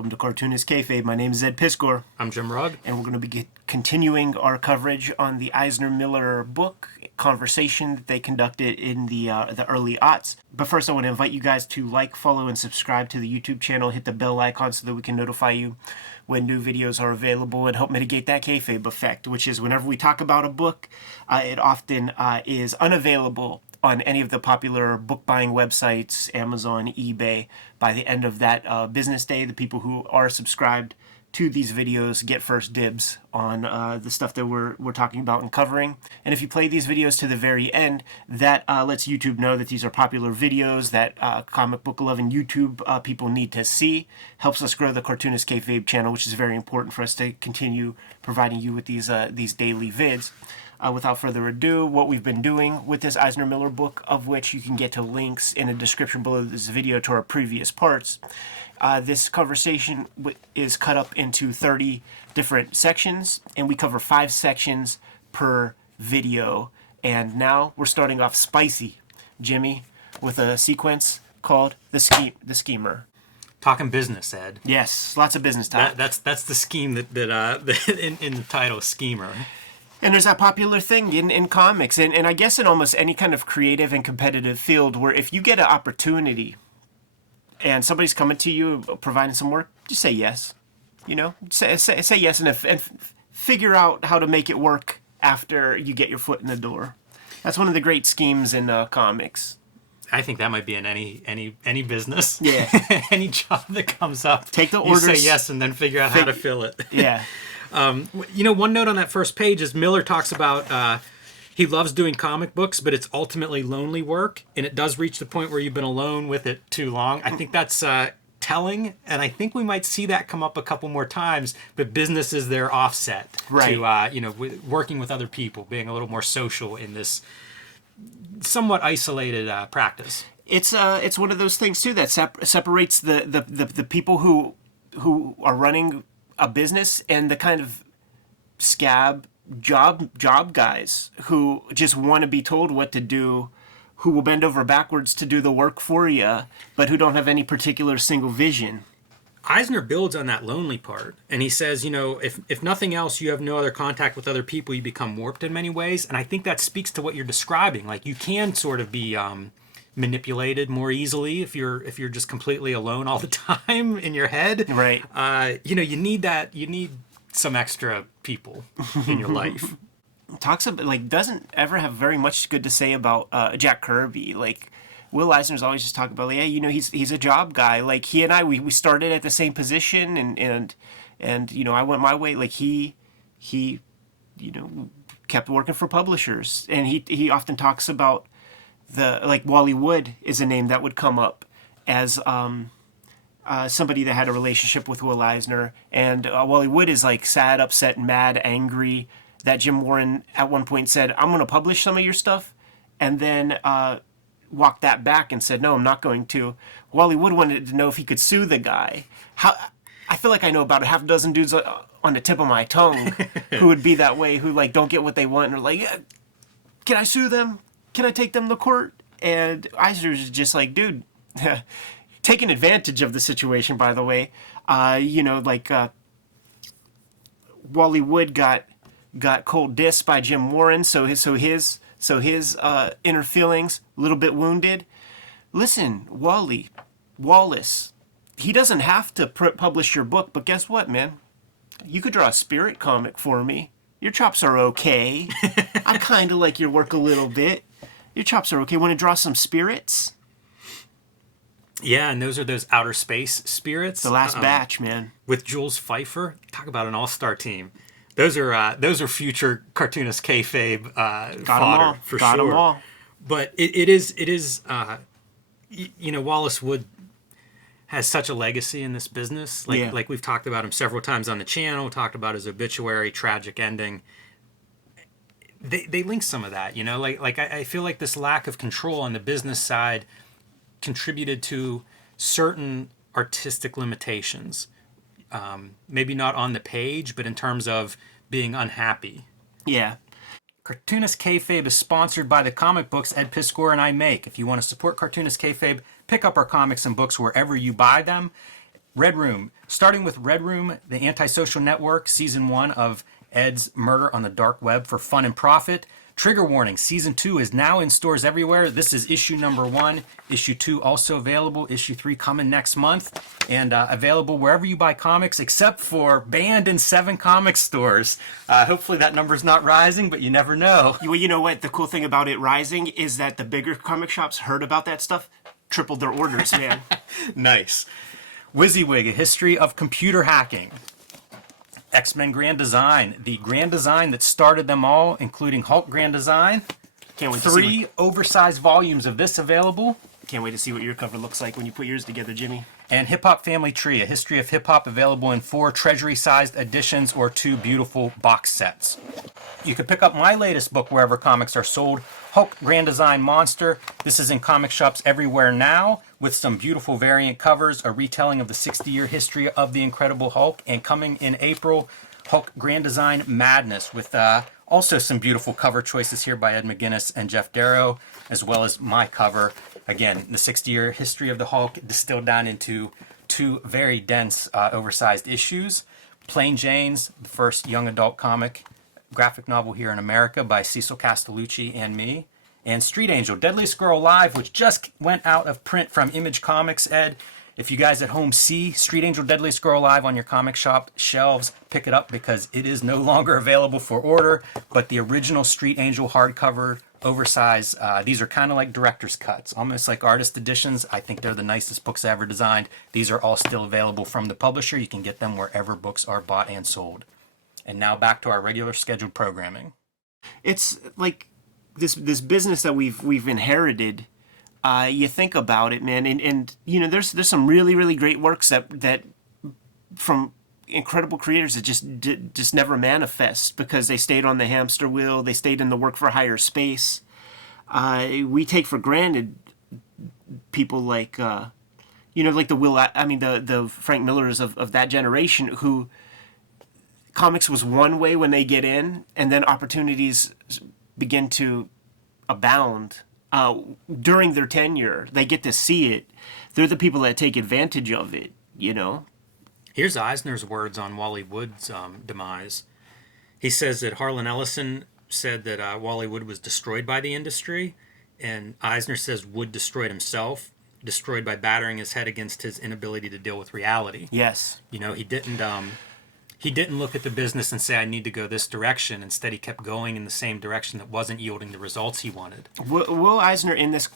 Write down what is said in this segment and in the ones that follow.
Welcome to Cartoonist Kayfabe. My name is Ed Piskor. I'm Jim Rugg. And we're going to be continuing our coverage on the Eisner-Miller book conversation that they conducted in the early aughts. But first, I want to invite you guys to like, follow, and subscribe to the YouTube channel. Hit the bell icon so that we can notify you when new videos are available and help mitigate that kayfabe effect, which is whenever we talk about a book, it often is unavailable on any of the popular book buying websites, Amazon, eBay. By the end of that business day, the people who are subscribed to these videos get first dibs on the stuff that we're talking about and covering. And if you play these videos to the very end, that lets YouTube know that these are popular videos that comic book loving YouTube people need to see. Helps us grow the Cartoonist Kayfabe channel, which is very important for us to continue providing you with these daily vids. Without further ado, what we've been doing with this Eisner-Miller book, of which you can get to links in the description below this video to our previous parts. This conversation is cut up into 30 different sections, and we cover 5 sections per video. And now we're starting off spicy, Jimmy, with a sequence called The Schemer. Talking business, Ed. Yes, lots of business talk. That's the scheme that in the title, Schemer. And there's that popular thing in comics, and I guess in almost any kind of creative and competitive field, where if you get an opportunity and somebody's coming to you providing some work, just say yes. You know, say yes and figure out how to make it work after you get your foot in the door. That's one of the great schemes in comics. I think that might be in any business. Yeah. Any job that comes up. Take the orders. You say yes and then figure out how to fill it. Yeah. One note on that first page is Miller talks about he loves doing comic books, but it's ultimately lonely work, and it does reach the point where you've been alone with it too long. I think that's telling, and I think we might see that come up a couple more times, but business is their offset to working with other people, being a little more social in this somewhat isolated practice. It's one of those things too that separates the people who are running a business and the kind of scab job guys who just want to be told what to do, who will bend over backwards to do the work for you, but who don't have any particular single vision. Eisner builds on that lonely part, and he says, if nothing else, you have no other contact with other people, you become warped in many ways, and I think that speaks to what you're describing. Like, you can sort of be manipulated more easily if you're just completely alone all the time in your head. Right. You need that. You need some extra people in your life. Talks about doesn't ever have very much good to say about Jack Kirby. Like, Will Eisner's always just talking about, he's a job guy. Like, he and I, we started at the same position, and I went my way. Like, he kept working for publishers, and he often talks about Wally Wood is a name that would come up as somebody that had a relationship with Will Eisner, and Wally Wood is sad, upset, mad, angry that Jim Warren at one point said, "I'm going to publish some of your stuff," and then walked that back and said, "No, I'm not going to." Wally Wood wanted to know if he could sue the guy. I feel like I know about a half dozen dudes on the tip of my tongue who would be that way, who don't get what they want and are like, "Yeah, can I sue them? Can I take them to court?" And Eisner's just like, dude, taking advantage of the situation, by the way. Wally Wood got cold dissed by Jim Warren, so his inner feelings a little bit wounded. Listen, Wallace, he doesn't have to publish your book, but guess what, man? You could draw a spirit comic for me. Your chops are okay. I kind of like your work a little bit. Your chops are okay. Want to draw some spirits? Yeah, and those are those outer space spirits. The last batch, man. With Jules Pfeiffer. Talk about an all-star team. Those are future Cartoonist Kayfabe fodder for sure. Got them all. But it is Wallace Wood has such a legacy in this business. Like we've talked about him several times on the channel. Talked about his obituary, tragic ending. They link some of that, I feel like this lack of control on the business side contributed to certain artistic limitations. Maybe not on the page, but in terms of being unhappy. Yeah. Cartoonist Kayfabe is sponsored by the comic books Ed Piskor and I make. If you want to support Cartoonist Kayfabe, pick up our comics and books wherever you buy them. Red Room. Starting with Red Room, the Antisocial Network, Season 1 of Ed's Murder on the Dark Web for Fun and Profit. Trigger warning, Season 2 is now in stores everywhere. This is issue number 1. Issue 2 also available. Issue 3 coming next month. And available wherever you buy comics, except for banned in 7 comic stores. Hopefully that number's not rising, but you never know. Well, you know what? The cool thing about it rising is that the bigger comic shops heard about that stuff, tripled their orders, man. Nice. WYSIWYG, A History of Computer Hacking. X-Men Grand Design, the Grand Design that started them all, including Hulk Grand Design. Can't wait. 3 oversized volumes of this available. Can't wait to see what your cover looks like when you put yours together, Jimmy. And Hip Hop Family Tree, A History of Hip Hop, available in 4 treasury-sized editions or 2 beautiful box sets. You can pick up my latest book wherever comics are sold, Hulk Grand Design Monster. This is in comic shops everywhere now, with some beautiful variant covers, a retelling of the 60-year history of the Incredible Hulk, and coming in April, Hulk Grand Design Madness, with also some beautiful cover choices here by Ed McGuinness and Jeff Darrow, as well as my cover. Again, the 60-year history of the Hulk distilled down into 2 very dense, oversized issues. Plain Jane's, the first young adult comic graphic novel here in America by Cecil Castellucci and me. And Street Angel, Deadliest Girl Alive, which just went out of print from Image Comics, Ed. If you guys at home see Street Angel, Deadliest Girl Alive on your comic shop shelves, pick it up because it is no longer available for order. But the original Street Angel hardcover, oversized, these are kind of like director's cuts, almost like artist editions. I think they're the nicest books ever designed. These are all still available from the publisher. You can get them wherever books are bought and sold. And now back to our regular scheduled programming. It's like this business that we've inherited. You think about it, man, and you know, there's some really great works that from incredible creators that just never manifest because they stayed on the hamster wheel. They stayed in the work for hire space. We take for granted people like like the Frank Millers of that generation, who comics was one way when they get in, and then opportunities begin to abound during their tenure. They get to see it. They're the people that take advantage of it, you know? Here's Eisner's words on Wally Wood's demise. He says that Harlan Ellison said that Wally Wood was destroyed by the industry, and Eisner says Wood destroyed himself, destroyed by battering his head against his inability to deal with reality. Yes. You know, he didn't look at the business and say, I need to go this direction. Instead, he kept going in the same direction that wasn't yielding the results he wanted. Will Eisner, in this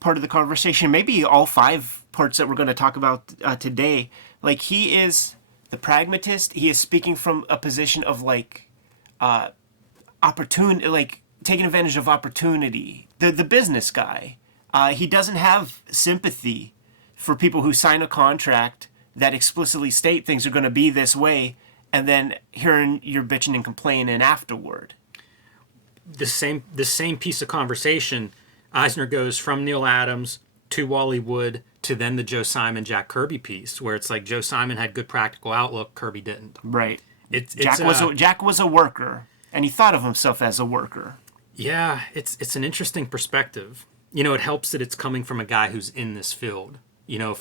part of the conversation, maybe all 5 parts that we're going to talk about today, like, he is the pragmatist. He is speaking from a position of, like, opportunity, like, taking advantage of opportunity. The business guy. He doesn't have sympathy for people who sign a contract that explicitly state things are going to be this way, and then hearing you're bitching and complaining afterward. The same piece of conversation, Eisner goes from Neil Adams to Wally Wood to then the Joe Simon, Jack Kirby piece, where it's like Joe Simon had good practical outlook, Kirby didn't. Right. Jack was a worker, and he thought of himself as a worker. Yeah, it's an interesting perspective. You know, it helps that it's coming from a guy who's in this field. You know,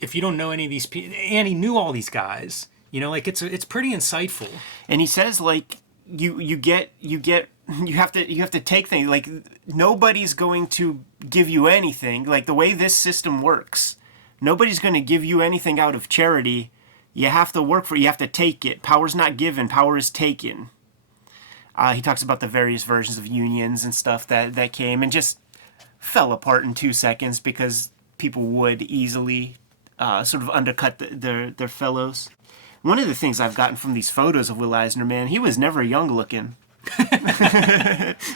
if you don't know any of these people, and he knew all these guys, you know, like, it's pretty insightful. And he says, like, you have to take things, like, nobody's going to give you anything. Like, the way this system works, nobody's going to give you anything out of charity. You have to work for it. You have to take it. Power's not given. Power is taken. He talks about the various versions of unions and stuff that came and just fell apart in 2 seconds because people would easily sort of undercut their fellows. One of the things I've gotten from these photos of Will Eisner, man, he was never young looking.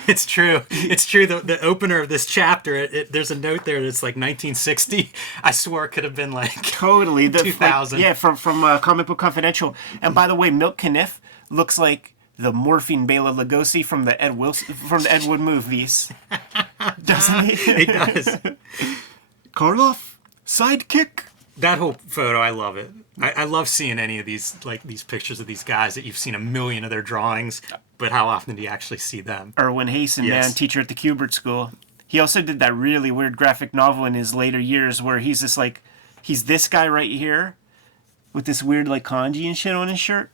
It's true. It's true. The opener of this chapter, there's a note there that's like 1960. I swore it could have been like totally 2000. Like, yeah, from Comic Book Confidential. And by the way, Milt Caniff looks like the morphine Bela Lugosi from the Ed Wood movies, doesn't he? He does. Karloff, sidekick. That whole photo, I love it. I love seeing any of these, like, these pictures of these guys that you've seen a million of their drawings, but how often do you actually see them? Erwin Hasen, Yes. man, teacher at the Kubert School. He also did that really weird graphic novel in his later years where he's this, like, He's this guy right here with this weird like kanji and shit on his shirt.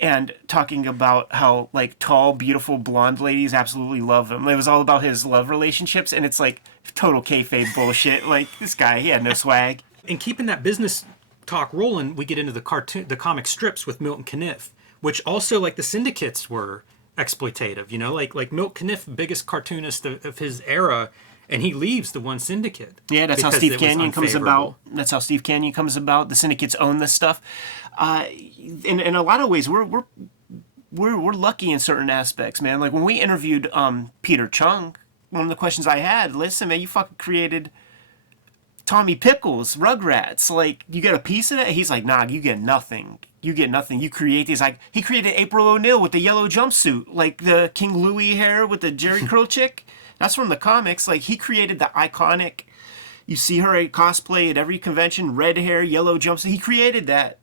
And talking about how like tall, beautiful blonde ladies absolutely love him. It was all about his love relationships, and it's like total kayfabe bullshit. Like this guy, he had no swag. And keeping that business talk rolling, we get into the comic strips with Milton Caniff, which also like the syndicates were exploitative. You know, like Milton Caniff, biggest cartoonist of his era. And he leaves the one syndicate. Yeah, that's how Steve Canyon comes about. That's how Steve Canyon comes about. The syndicates own this stuff. In a lot of ways, we're lucky in certain aspects, man. Like when we interviewed Peter Chung, one of the questions I had, listen, man, you fucking created Tommy Pickles, Rugrats. Like, you get a piece of that? He's like, nah, you get nothing. You get nothing. You create these. Like, he created April O'Neil with the yellow jumpsuit, like the King Louis hair with the Jerry Curl chick. That's from the comics. Like, he created the iconic, you see her at cosplay at every convention, red hair, yellow jumpsuit. He created that.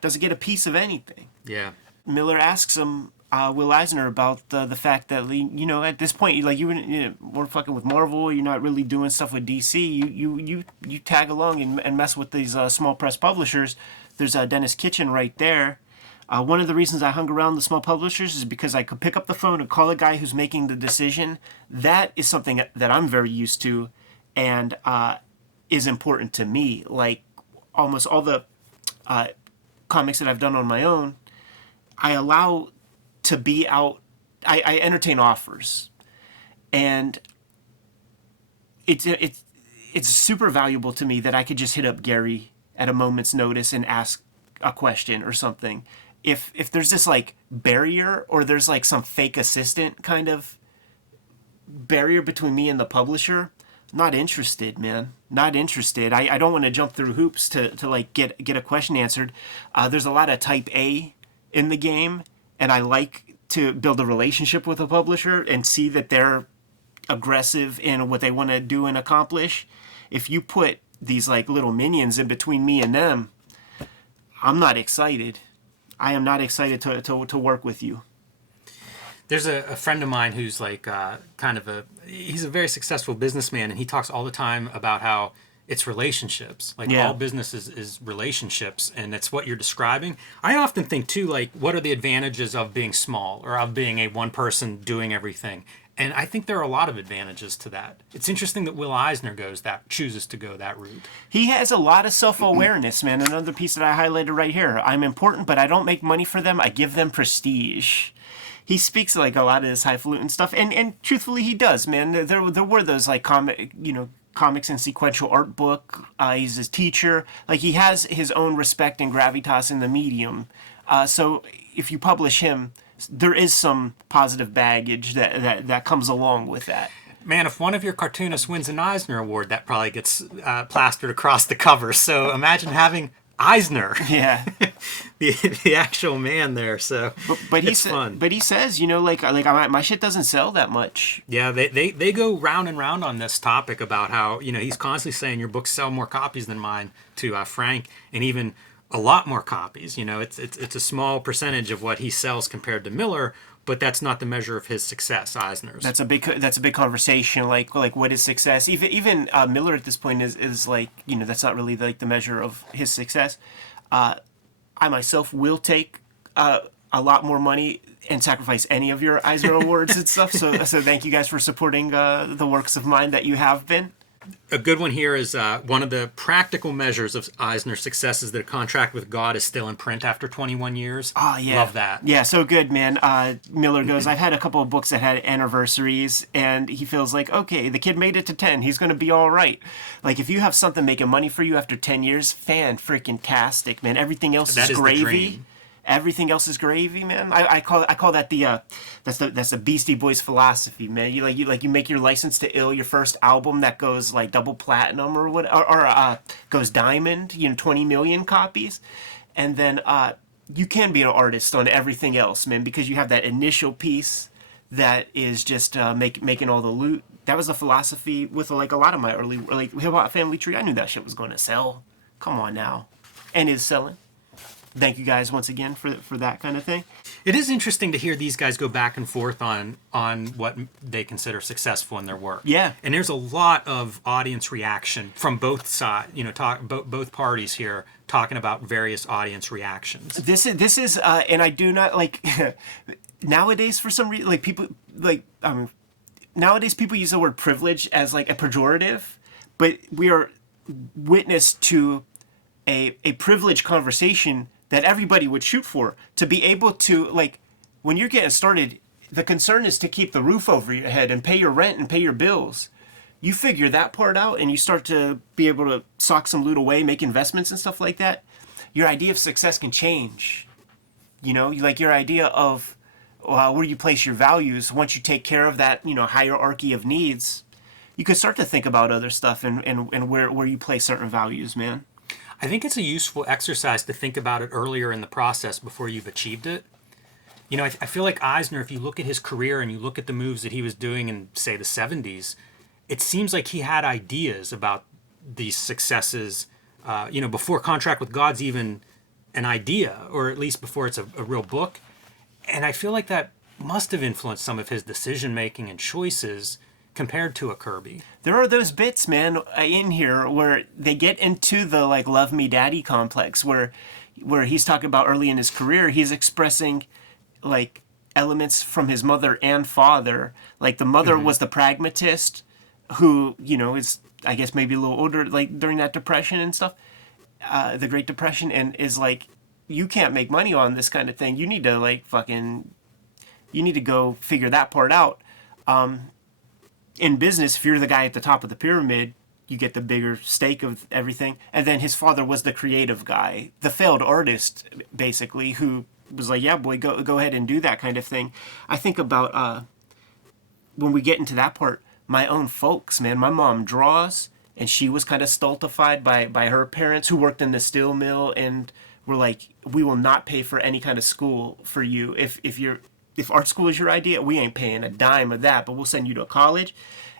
Doesn't get a piece of anything. Yeah. Miller asks him, Will Eisner, about the fact that, you know, at this point, like, we're fucking with Marvel, you're not really doing stuff with DC, you tag along and mess with these small press publishers. There's Dennis Kitchen right there. One of the reasons I hung around the small publishers is because I could pick up the phone and call a guy who's making the decision. That is something that I'm very used to and is important to me. Like almost all the comics that I've done on my own, I allow to be out. I entertain offers. And it's super valuable to me that I could just hit up Gary at a moment's notice and ask a question or something. If there's this like barrier or there's like some fake assistant kind of barrier between me and the publisher, not interested, man. Not interested. I don't want to jump through hoops to like get a question answered. There's a lot of type A in the game, and I like to build a relationship with a publisher and see that they're aggressive in what they want to do and accomplish. If you put these like little minions in between me and them, I'm not excited. I am not excited to work with you. There's a friend of mine who's like he's a very successful businessman, and he talks all the time about how it's relationships. Like all business is relationships, and it's what you're describing. I often think too, like, what are the advantages of being small or of being a one person doing everything? And I think there are a lot of advantages to that. It's interesting that Will Eisner chooses to go that route. He has a lot of self-awareness, man. Another piece that I highlighted right here. I'm important, but I don't make money for them. I give them prestige. He speaks like a lot of this highfalutin stuff, and truthfully, he does, man. There were those like comics and sequential art book. He's his teacher. Like, he has his own respect and gravitas in the medium. So if you publish him, there is some positive baggage that comes along with that. Man, if one of your cartoonists wins an Eisner Award, that probably gets plastered across the cover. So imagine having Eisner, yeah, the actual man there. So but it's fun. But he says, you know, like my shit doesn't sell that much. Yeah, they go round and round on this topic about how, you know, he's constantly saying your books sell more copies than mine to Frank, and even a lot more copies. You know, it's a small percentage of what he sells compared to Miller, but that's not the measure of his success. Eisner's. That's a big conversation. Like what is success? Even Miller at this point is like, you know, that's not really like the measure of his success. I myself will take a lot more money and sacrifice any of your Eisner awards and stuff. So thank you guys for supporting the works of mine that you have been. A good one here is one of the practical measures of Eisner's success is that A Contract with God is still in print after 21 years. Oh, yeah. Love that. Yeah, so good, man. Miller goes, I've had a couple of books that had anniversaries, and he feels like, okay, the kid made it to 10. He's going to be all right. Like, if you have something making money for you after 10 years, fan-freaking-tastic, man. Everything else is gravy. Everything else is gravy, man. I call that that's the Beastie Boys philosophy, man. You make your License to Ill, your first album that goes like double platinum or what, or goes diamond, 20 million copies, and then you can be an artist on everything else, man, because you have that initial piece that is just making all the loot. That was the philosophy with like a lot of my early Hip Hop Family Tree. I knew that shit was going to sell. Come on now, and is selling. thank you guys once again for that kind of thing. It is interesting to hear these guys go back and forth on what they consider successful in their work. Yeah, and there's a lot of audience reaction from both sides. Both parties here talking about various audience reactions. This is, and I do not like nowadays for some reason, like people like nowadays people use the word privilege as like a pejorative, but we are witness to a privileged conversation that everybody would shoot for, to be able to, like, when you're getting started, the concern is to keep the roof over your head and pay your rent and pay your bills. You figure that part out and you start to be able to sock some loot away, make investments and stuff like that. Your idea of success can change. You know, like your idea of where you place your values, once you take care of that, you know, hierarchy of needs, you could start to think about other stuff and where you place certain values, man. I think it's a useful exercise to think about it earlier in the process before you've achieved it. You know, I feel like Eisner, if you look at his career and you look at the moves that he was doing in, say, the 70s, it seems like he had ideas about these successes, before Contract with God's even an idea, or at least before it's a real book. And I feel like that must have influenced some of his decision-making and choices compared to a Kirby. There are those bits, man, in here where they get into the like love me daddy complex where he's talking about early in his career, he's expressing like elements from his mother and father. Like the mother was the pragmatist who, you know, is I guess maybe a little older, like during that depression and stuff, the Great Depression, and is like, you can't make money on this kind of thing. You need to like you need to go figure that part out. In business, if you're the guy at the top of the pyramid, you get the bigger stake of everything. And then his father was the creative guy, the failed artist, basically, who was like, yeah, boy, go ahead and do that kind of thing. I think about when we get into that part, my own folks, man. My mom draws, and she was kind of stultified by her parents who worked in the steel mill and were like, we will not pay for any kind of school for you. If art school is your idea, we ain't paying a dime of that, but we'll send you to college.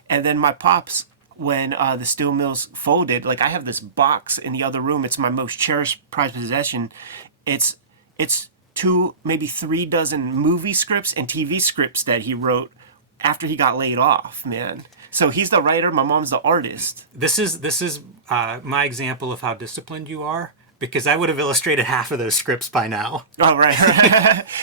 And then my pops, when the steel mills folded, like I have this box in the other room. It's my most cherished prized possession. It's 2, maybe 3 dozen movie scripts and TV scripts that he wrote after he got laid off, man. So he's the writer, my mom's the artist. This is my example of how disciplined you are, because I would have illustrated half of those scripts by now. Oh, right.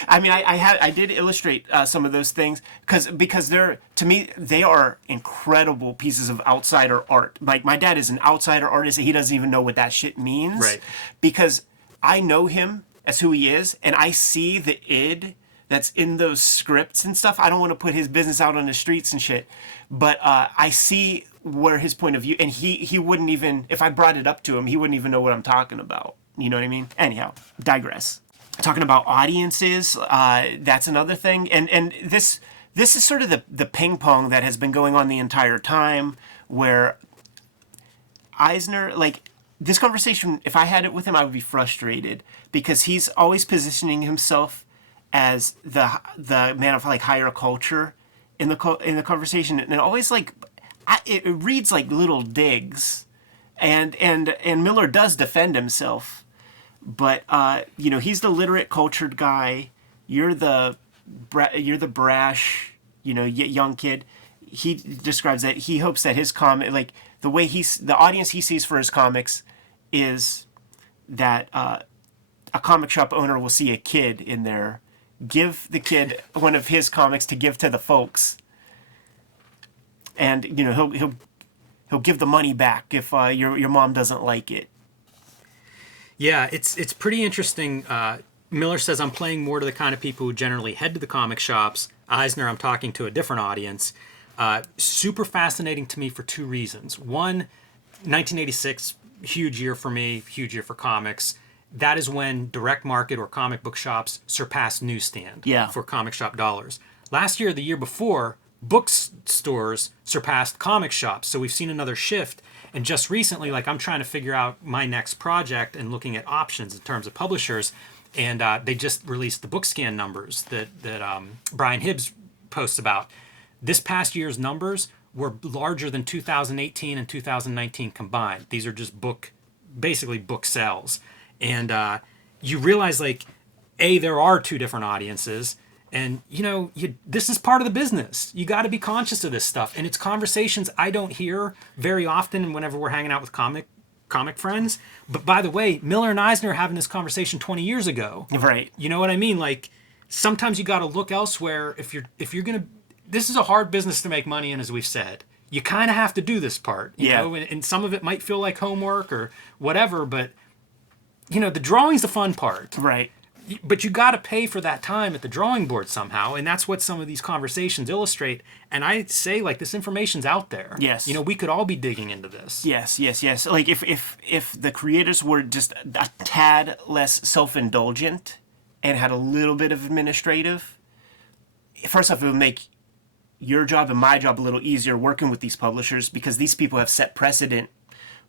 I mean, I did illustrate some of those things because they're, to me, they are incredible pieces of outsider art. Like, my dad is an outsider artist, and he doesn't even know what that shit means. Right. Because I know him as who he is, and I see the id that's in those scripts and stuff. I don't want to put his business out on the streets and shit, but I see where his point of view, and he wouldn't even, if I brought it up to him, he wouldn't even know what I'm talking about. You know what I mean? Anyhow, digress. Talking about audiences, that's another thing, and this is sort of the ping pong that has been going on the entire time, where Eisner, like, this conversation, if I had it with him, I would be frustrated because he's always positioning himself as the man of like higher culture in the conversation, and always like it reads like little digs, and Miller does defend himself, but he's the literate, cultured guy. You're the brash, young kid. He describes that he hopes that his comic, like the way the audience he sees for his comics, is that a comic shop owner will see a kid in there, give the kid one of his comics to give to the folks, and he'll give the money back if your mom doesn't like it. Yeah, it's pretty interesting. Miller says, I'm playing more to the kind of people who generally head to the comic shops. Eisner, I'm talking to a different audience. Super fascinating to me for 2 reasons. One, 1986, huge year for me, huge year for comics. That is when direct market or comic book shops surpassed newsstand for comic shop dollars. Last year, the year before, bookstores surpassed comic shops. So we've seen another shift. And just recently, like, I'm trying to figure out my next project and looking at options in terms of publishers. And they just released the BookScan numbers that Brian Hibbs posts about. This past year's numbers were larger than 2018 and 2019 combined. These are just basically book sales. And, you realize like, there are two different audiences, and this is part of the business. You got to be conscious of this stuff, and it's conversations I don't hear very often whenever we're hanging out with comic friends. But by the way, Miller and Eisner are having this conversation 20 years ago. Right. You know what I mean? Like, sometimes you got to look elsewhere if you're gonna. This is a hard business to make money in, as we've said. You kind of have to do this part, you know, and some of it might feel like homework or whatever, but the drawing's the fun part. Right. But you got to pay for that time at the drawing board somehow, and that's what some of these conversations illustrate. And I say, like, this information's out there. Yes. We could all be digging into this. Yes. Like, if the creators were just a tad less self-indulgent and had a little bit of administrative, first off, it would make your job and my job a little easier working with these publishers, because these people have set precedent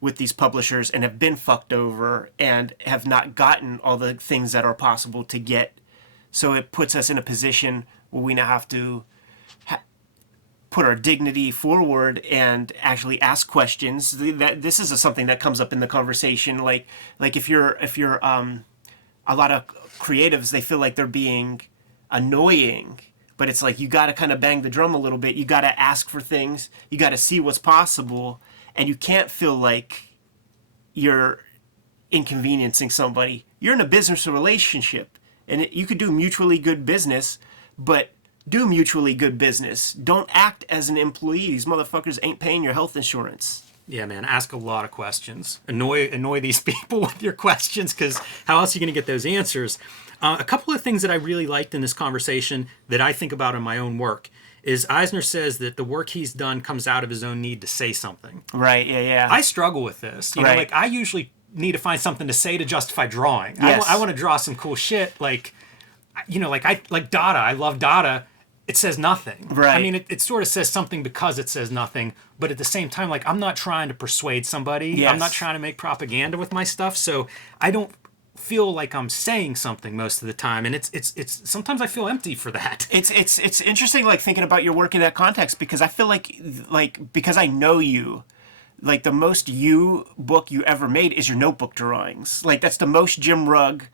with these publishers and have been fucked over and have not gotten all the things that are possible to get. So it puts us in a position where we now have to put our dignity forward and actually ask questions. This is something that comes up in the conversation. Like if you're a lot of creatives, they feel like they're being annoying. But it's like, you got to kind of bang the drum a little bit. You got to ask for things. You got to see what's possible. And you can't feel like you're inconveniencing somebody. You're in a business relationship. And you could do mutually good business, but do mutually good business. Don't act as an employee. These motherfuckers ain't paying your health insurance. Yeah, man, ask a lot of questions. Annoy these people with your questions, because how else are you going to get those answers? A couple of things that I really liked in this conversation that I think about in my own work is Eisner says that the work he's done comes out of his own need to say something. Right, yeah. I struggle with this. You know, like, I usually need to find something to say to justify drawing. Yes. I want to draw some cool shit. Like, like Dada. I love Dada. It says nothing. Right. I mean, it sort of says something because it says nothing, but at the same time, like, I'm not trying to persuade somebody. Yes. I'm not trying to make propaganda with my stuff, so I don't feel like I'm saying something most of the time, and it's sometimes I feel empty for that. It's interesting, like, thinking about your work in that context, because I feel like because I know you, like, the most you book you ever made is your notebook drawings. Like, that's the most Jim Rugg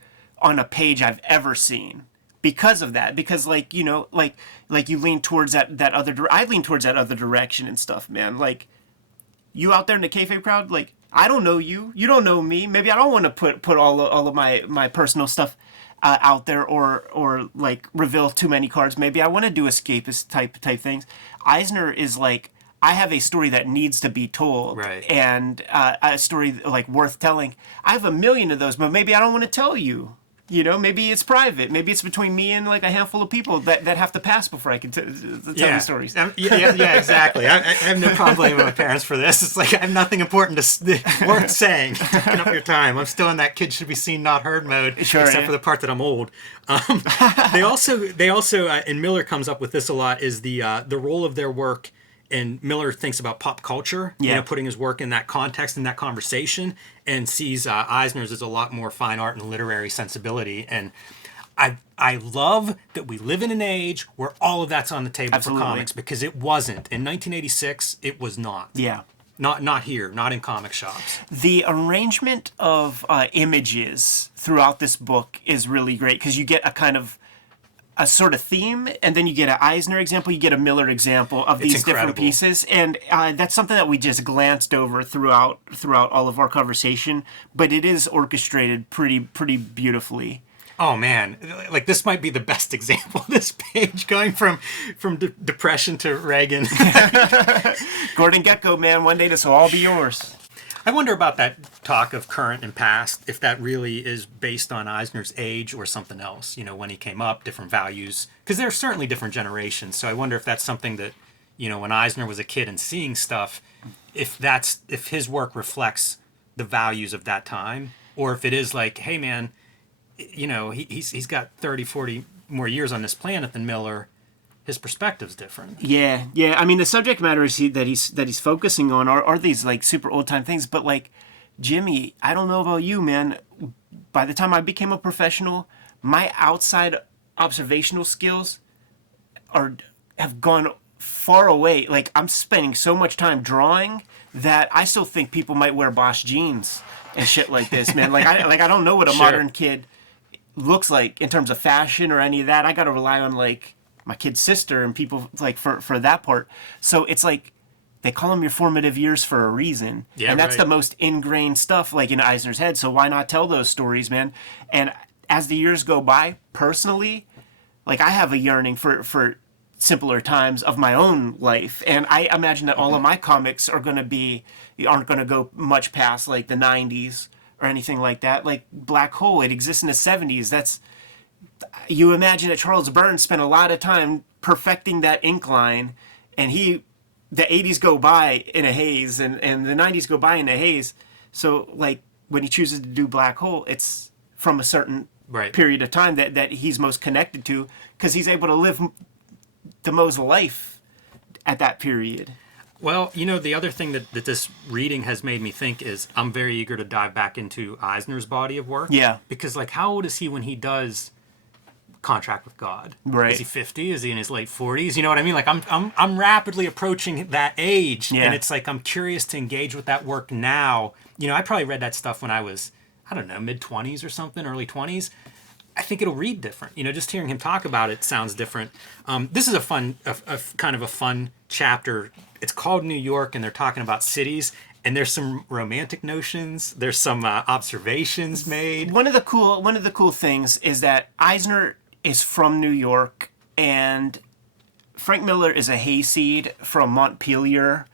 on a page I've ever seen. Because of that, because like you lean towards that other. I lean towards that other direction and stuff, man. Like, you out there in the Kayfabe crowd, like, I don't know you, you don't know me. Maybe I don't want to put all of my personal stuff out there or like reveal too many cards. Maybe I want to do escapist type things. Eisner is like, I have a story that needs to be told, right? And a story like worth telling. I have a million of those, but maybe I don't want to tell you. You know, maybe it's private. Maybe it's between me and like a handful of people that have to pass before I can tell you stories. Yeah, exactly. I have no problem blaming my parents for this. It's like, I have nothing important worth saying. Taking up your time. I'm still in that kid should be seen, not heard mode, except for the part that I'm old. They also and Miller comes up with this a lot, is the role of their work. And Miller thinks about pop culture, putting his work in that context, in that conversation, and sees Eisner's as a lot more fine art and literary sensibility. And I love that we live in an age where all of that's on the table for comics, because it wasn't. In 1986, it was not. Yeah. Not here, not in comic shops. The arrangement of images throughout this book is really great, because you get a sort of theme, and then you get an Eisner example, you get a Miller example of these different pieces, and that's something that we just glanced over throughout all of our conversation, but it is orchestrated pretty beautifully. Oh man, like, this might be the best example of this page, going from depression to Reagan. Gordon Gekko, man, one day this will all be yours. I wonder about that talk of current and past, if that really is based on Eisner's age or something else, when he came up, different values, because there are certainly different generations. So I wonder if that's something that, when Eisner was a kid and seeing stuff, if his work reflects the values of that time, or if it is like, hey man, he's got 30, 40 more years on this planet than Miller. His perspective's different. Yeah. I mean, the subject matter that he's focusing on are these like super old time things. But like, Jimmy, I don't know about you, man. By the time I became a professional, my outside observational skills have gone far away. Like, I'm spending so much time drawing that I still think people might wear Bosch jeans and shit like this, man. Like I don't know what a modern kid looks like in terms of fashion or any of that. I got to rely on like my kid's sister and people like for that part. So it's like they call them your formative years for a reason. Yeah, and that's right. the most ingrained stuff like in Eisner's head. So why not tell those stories, man? And as the years go by, personally, like I have a yearning for simpler times of my own life, and I imagine that all of my comics aren't going to go much past like the 90s or anything like that. Like Black Hole, it exists in the 70s. That's, you imagine that Charles Burns spent a lot of time perfecting that ink line, and the 80s go by in a haze, and the 90s go by in a haze. So like when he chooses to do Black Hole, it's from a certain period of time that he's most connected to, because he's able to live the most life at that period. Well, the other thing that this reading has made me think is I'm very eager to dive back into Eisner's body of work. Yeah. Because, like, how old is he when he does Contract with God? Right. Is he 50? Is he in his late 40s? You know what I mean? Like, I'm rapidly approaching that age. Yeah. And it's like I'm curious to engage with that work now. I probably read that stuff when I was, I don't know, mid-20s or something, early 20s. I think it'll read different. Just hearing him talk about it sounds different. This is a kind of a fun chapter. It's called New York, and they're talking about cities. And there's some romantic notions. There's some observations made. One of the cool things is that Eisner is from New York, and Frank Miller is a hayseed from Montpelier,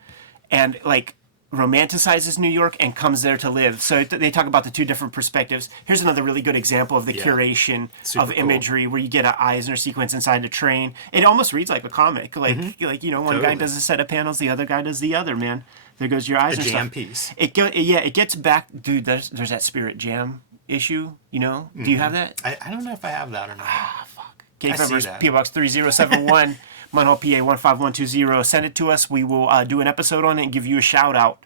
and like romanticizes New York and comes there to live. So they talk about the two different perspectives. Here's another really good example of the curation of imagery, where you get an Eisner sequence inside a train. It almost reads like a comic. Like one guy does a set of panels, the other guy does the other, man. There goes your Eisner a jam stuff. piece. It gets back, dude. There's that Spirit Jam issue. Do you have that? I don't know if I have that or not. Fuck. Kayfabe, P Box 3071. Munhall, PA 15120. Send it to us. We will do an episode on it and give you a shout out.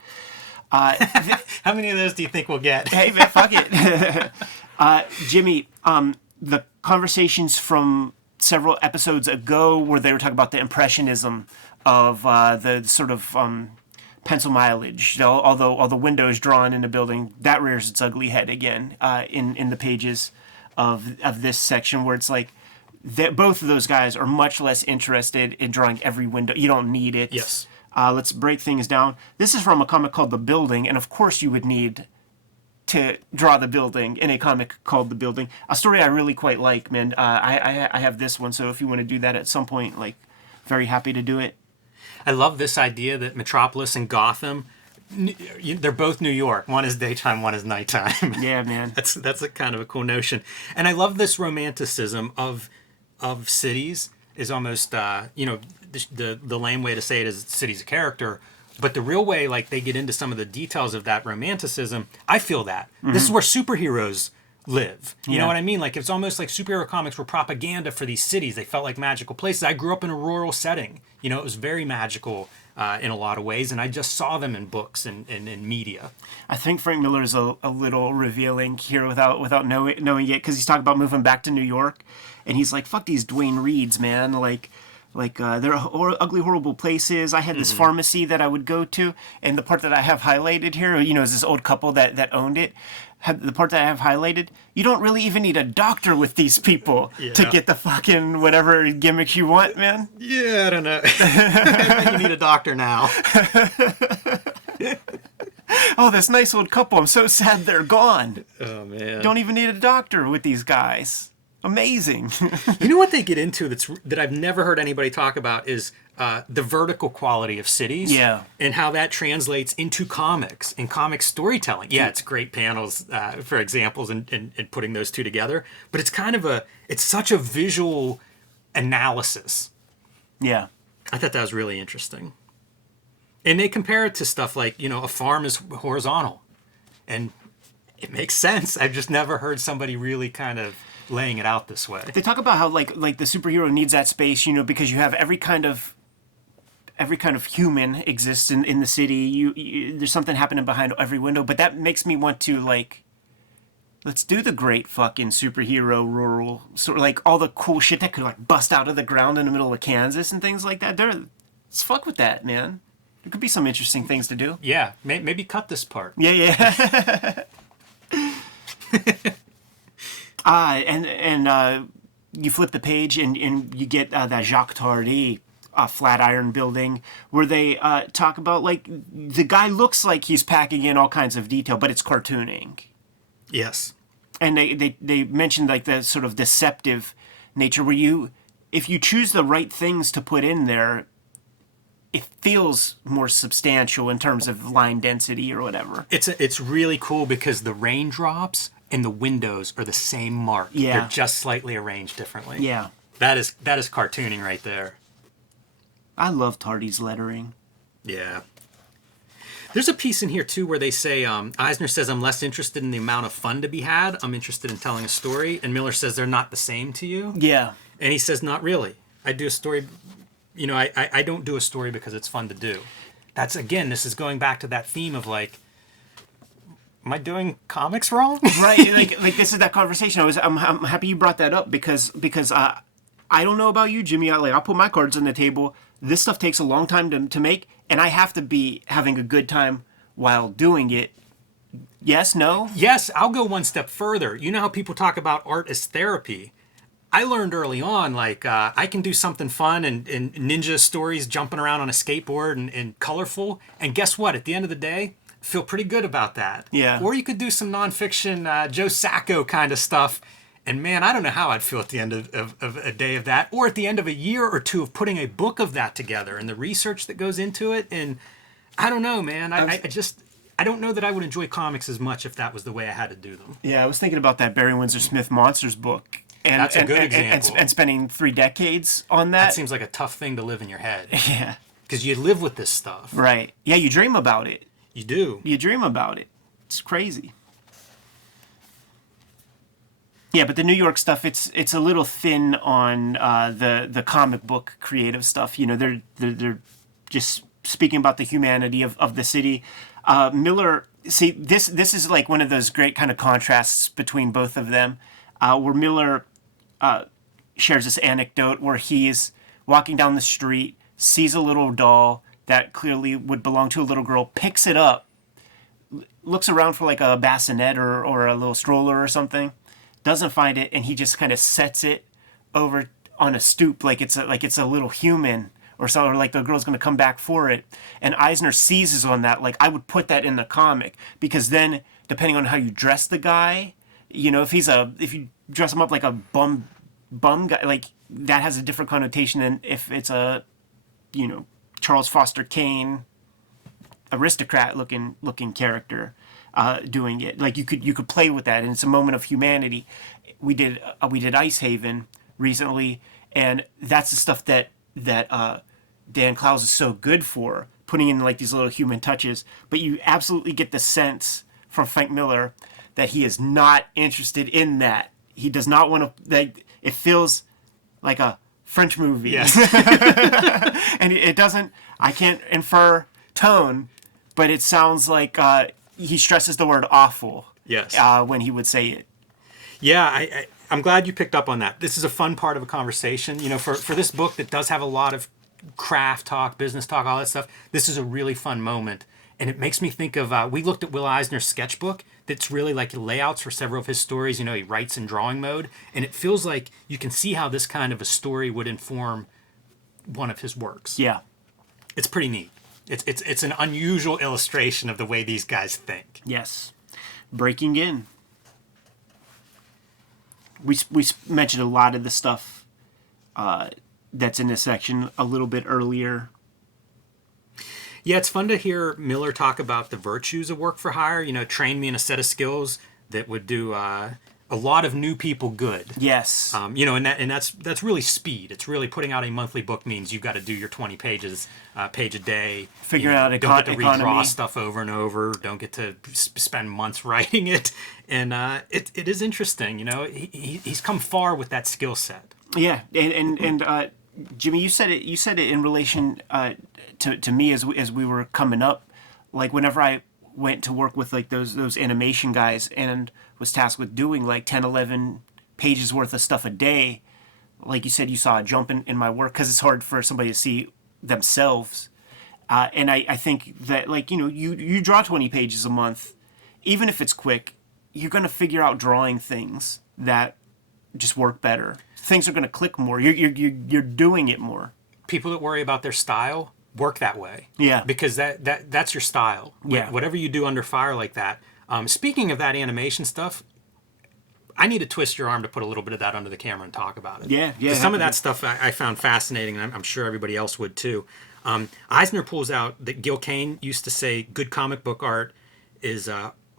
How many of those do you think we'll get? Hey, man, fuck it. Jimmy, the conversations from several episodes ago where they were talking about the impressionism of the sort of pencil mileage, all the windows drawn in the building, that rears its ugly head again in the pages of this section, where it's like, both of those guys are much less interested in drawing every window. You don't need it. Yes. Let's break things down. This is from a comic called The Building, and of course you would need to draw the building in a comic called The Building. A story I really quite like, man. I have this one, so if you want to do that at some point, like, very happy to do it. I love this idea that Metropolis and Gotham, they're both New York. One is daytime, one is nighttime. Yeah, man. That's a kind of a cool notion. And I love this romanticism of cities. Is almost the lame way to say it is city's a character, but the real way, like, they get into some of the details of that romanticism. I feel that this is where superheroes live. You know what I mean? Like, it's almost like superhero comics were propaganda for these cities. They felt like magical places. I grew up in a rural setting. It was very magical in a lot of ways, and I just saw them in books and in media. I think Frank Miller is a little revealing here without knowing it, because he's talking about moving back to New York, and he's like, fuck these Duane Reeds, man. Like they're ugly, horrible places. I had this pharmacy that I would go to, and the part that I have highlighted here, is this old couple that owned it. The part that I have highlighted, you don't really even need a doctor with these people to get the fucking whatever gimmick you want, man. Yeah, I don't know. I think you need a doctor now. Oh, this nice old couple. I'm so sad they're gone. Oh, man. Don't even need a doctor with these guys. Amazing. You know what they get into that I've never heard anybody talk about is the vertical quality of cities. Yeah. And how that translates into comics and comic storytelling. Yeah, it's great panels for examples and putting those two together. But it's it's such a visual analysis. Yeah. I thought that was really interesting. And they compare it to stuff like, a farm is horizontal. And it makes sense. I've just never heard somebody really kind of laying it out this way. They talk about how like the superhero needs that space, because you have every kind of human exists in the city. You there's something happening behind every window, but that makes me want to, like, let's do the great fucking superhero rural, sort of like all the cool shit that could like bust out of the ground in the middle of Kansas and things like that. Let's fuck with that, man. There could be some interesting things to do. Yeah, maybe cut this part. Yeah. And you flip the page and you get that Jacques Tardy Flatiron building where they talk about like the guy looks like he's packing in all kinds of detail, but it's cartooning. Yes. And they mentioned like the sort of deceptive nature where if you choose the right things to put in there, it feels more substantial in terms of line density or whatever. It's really cool because the raindrops and the windows are the same mark. Yeah. They're just slightly arranged differently. Yeah. That is cartooning right there. I love Tardy's lettering. Yeah. There's a piece in here, too, where they say, Eisner says, I'm less interested in the amount of fun to be had. I'm interested in telling a story. And Miller says they're not the same to you. Yeah. And he says, not really. I do a story, I don't do a story because it's fun to do. That's, again, this is going back to that theme of, like, am I doing comics wrong? Right. Like this is that conversation. I'm happy you brought that up because I don't know about you, Jimmy. I'll put my cards on the table. This stuff takes a long time to make, and I have to be having a good time while doing it. Yes, no? Yes, I'll go one step further. You know how people talk about art as therapy? I learned early on, like, I can do something fun and ninja stories, jumping around on a skateboard and colorful. And guess what? At the end of the day, feel pretty good about that. Yeah. Or you could do some nonfiction Joe Sacco kind of stuff. And man, I don't know how I'd feel at the end of a day of that, or at the end of a year or two of putting a book of that together and the research that goes into it. And I don't know, man. I don't know that I would enjoy comics as much if that was the way I had to do them. Yeah, I was thinking about that Barry Windsor Smith Monsters book. And, that's a good example. And spending 3 decades on that. That seems like a tough thing to live in your head. Yeah. Because you live with this stuff. Right. Yeah, you dream about it. You do. You dream about it. It's crazy. Yeah, but the New York stuff, it's a little thin on the comic book creative stuff. They're just speaking about the humanity of the city. Miller, see, this is like one of those great kind of contrasts between both of them, where Miller shares this anecdote where he's walking down the street, sees a little doll that clearly would belong to a little girl, picks it up, looks around for like a bassinet or a little stroller or something, doesn't find it, and he just kind of sets it over on a stoop like it's a little human or something, or like the girl's going to come back for it. And Eisner seizes on that. Like, I would put that in the comic, because then depending on how you dress the guy, if you dress him up like a bum guy, like that has a different connotation than if it's a Charles Foster Kane aristocrat looking character doing it. Like you could play with that, and it's a moment of humanity. We did Ice Haven recently, and that's the stuff that Dan Clowes is so good for, putting in like these little human touches. But you absolutely get the sense from Frank Miller that he is not interested in that. He does not want to. Like, it feels like a French movie. Yes. And it doesn't. I can't infer tone, but it sounds like he stresses the word awful. Yes. When he would say it. Yeah, I'm glad you picked up on that. This is a fun part of a conversation. For this book that does have a lot of craft talk, business talk, all that stuff, this is a really fun moment. And it makes me think of, we looked at Will Eisner's sketchbook that's really like layouts for several of his stories. He writes in drawing mode. And it feels like you can see how this kind of a story would inform one of his works. Yeah. It's pretty neat. It's an unusual illustration of the way these guys think. Yes. Breaking in. We mentioned a lot of the stuff that's in this section a little bit earlier. Yeah, it's fun to hear Miller talk about the virtues of work for hire. Train me in a set of skills that would do a lot of new people good. Yes. And that's really speed. It's really putting out a monthly book means you've got to do your 20 pages, page a day. Figuring out don't get to redraw stuff over and over. Don't get to spend months writing it. And it is interesting. He's come far with that skill set. Yeah, and Jimmy, you said it in relation to me as we were coming up. Like, whenever I went to work with like those animation guys and was tasked with doing like 10, 11 pages worth of stuff a day, like you said, you saw a jump in my work, because it's hard for somebody to see themselves. And I think that, like, you draw 20 pages a month, even if it's quick, you're going to figure out drawing things that just work better. Things are going to click more. You're doing it more. People that worry about their style work that way. Yeah. Because that's your style. Yeah. Whatever you do under fire like that. Speaking of that animation stuff, I need to twist your arm to put a little bit of that under the camera and talk about it. Yeah. Some of that stuff I found fascinating, and I'm sure everybody else would too. Eisner pulls out that Gil Kane used to say good comic book art is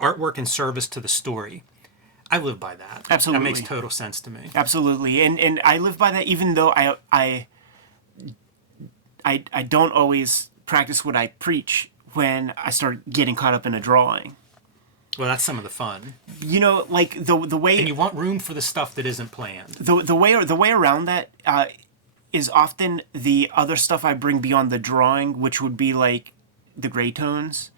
artwork in service to the story. I live by that. Absolutely. That makes total sense to me. Absolutely. And I live by that, even though I don't always practice what I preach when I start getting caught up in a drawing. Well, that's some of the fun. You know, like the way, and you want room for the stuff that isn't planned. The way around that is often the other stuff I bring beyond the drawing, which would be like the gray tones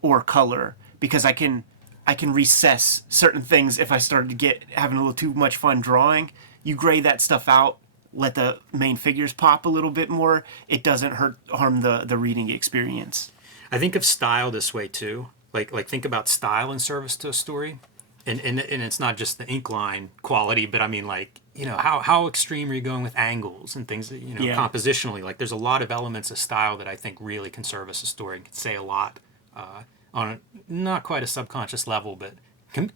or color, because I can recess certain things if I start to having a little too much fun drawing. You gray that stuff out, let the main figures pop a little bit more. It doesn't harm the reading experience. I think of style this way too. Like think about style in service to a story, and it's not just the ink line quality, but I mean, like, you know, how extreme are you going with angles and things that, you know, compositionally. Like there's a lot of elements of style that I think really can service a story and can say a lot on a, not quite a subconscious level, but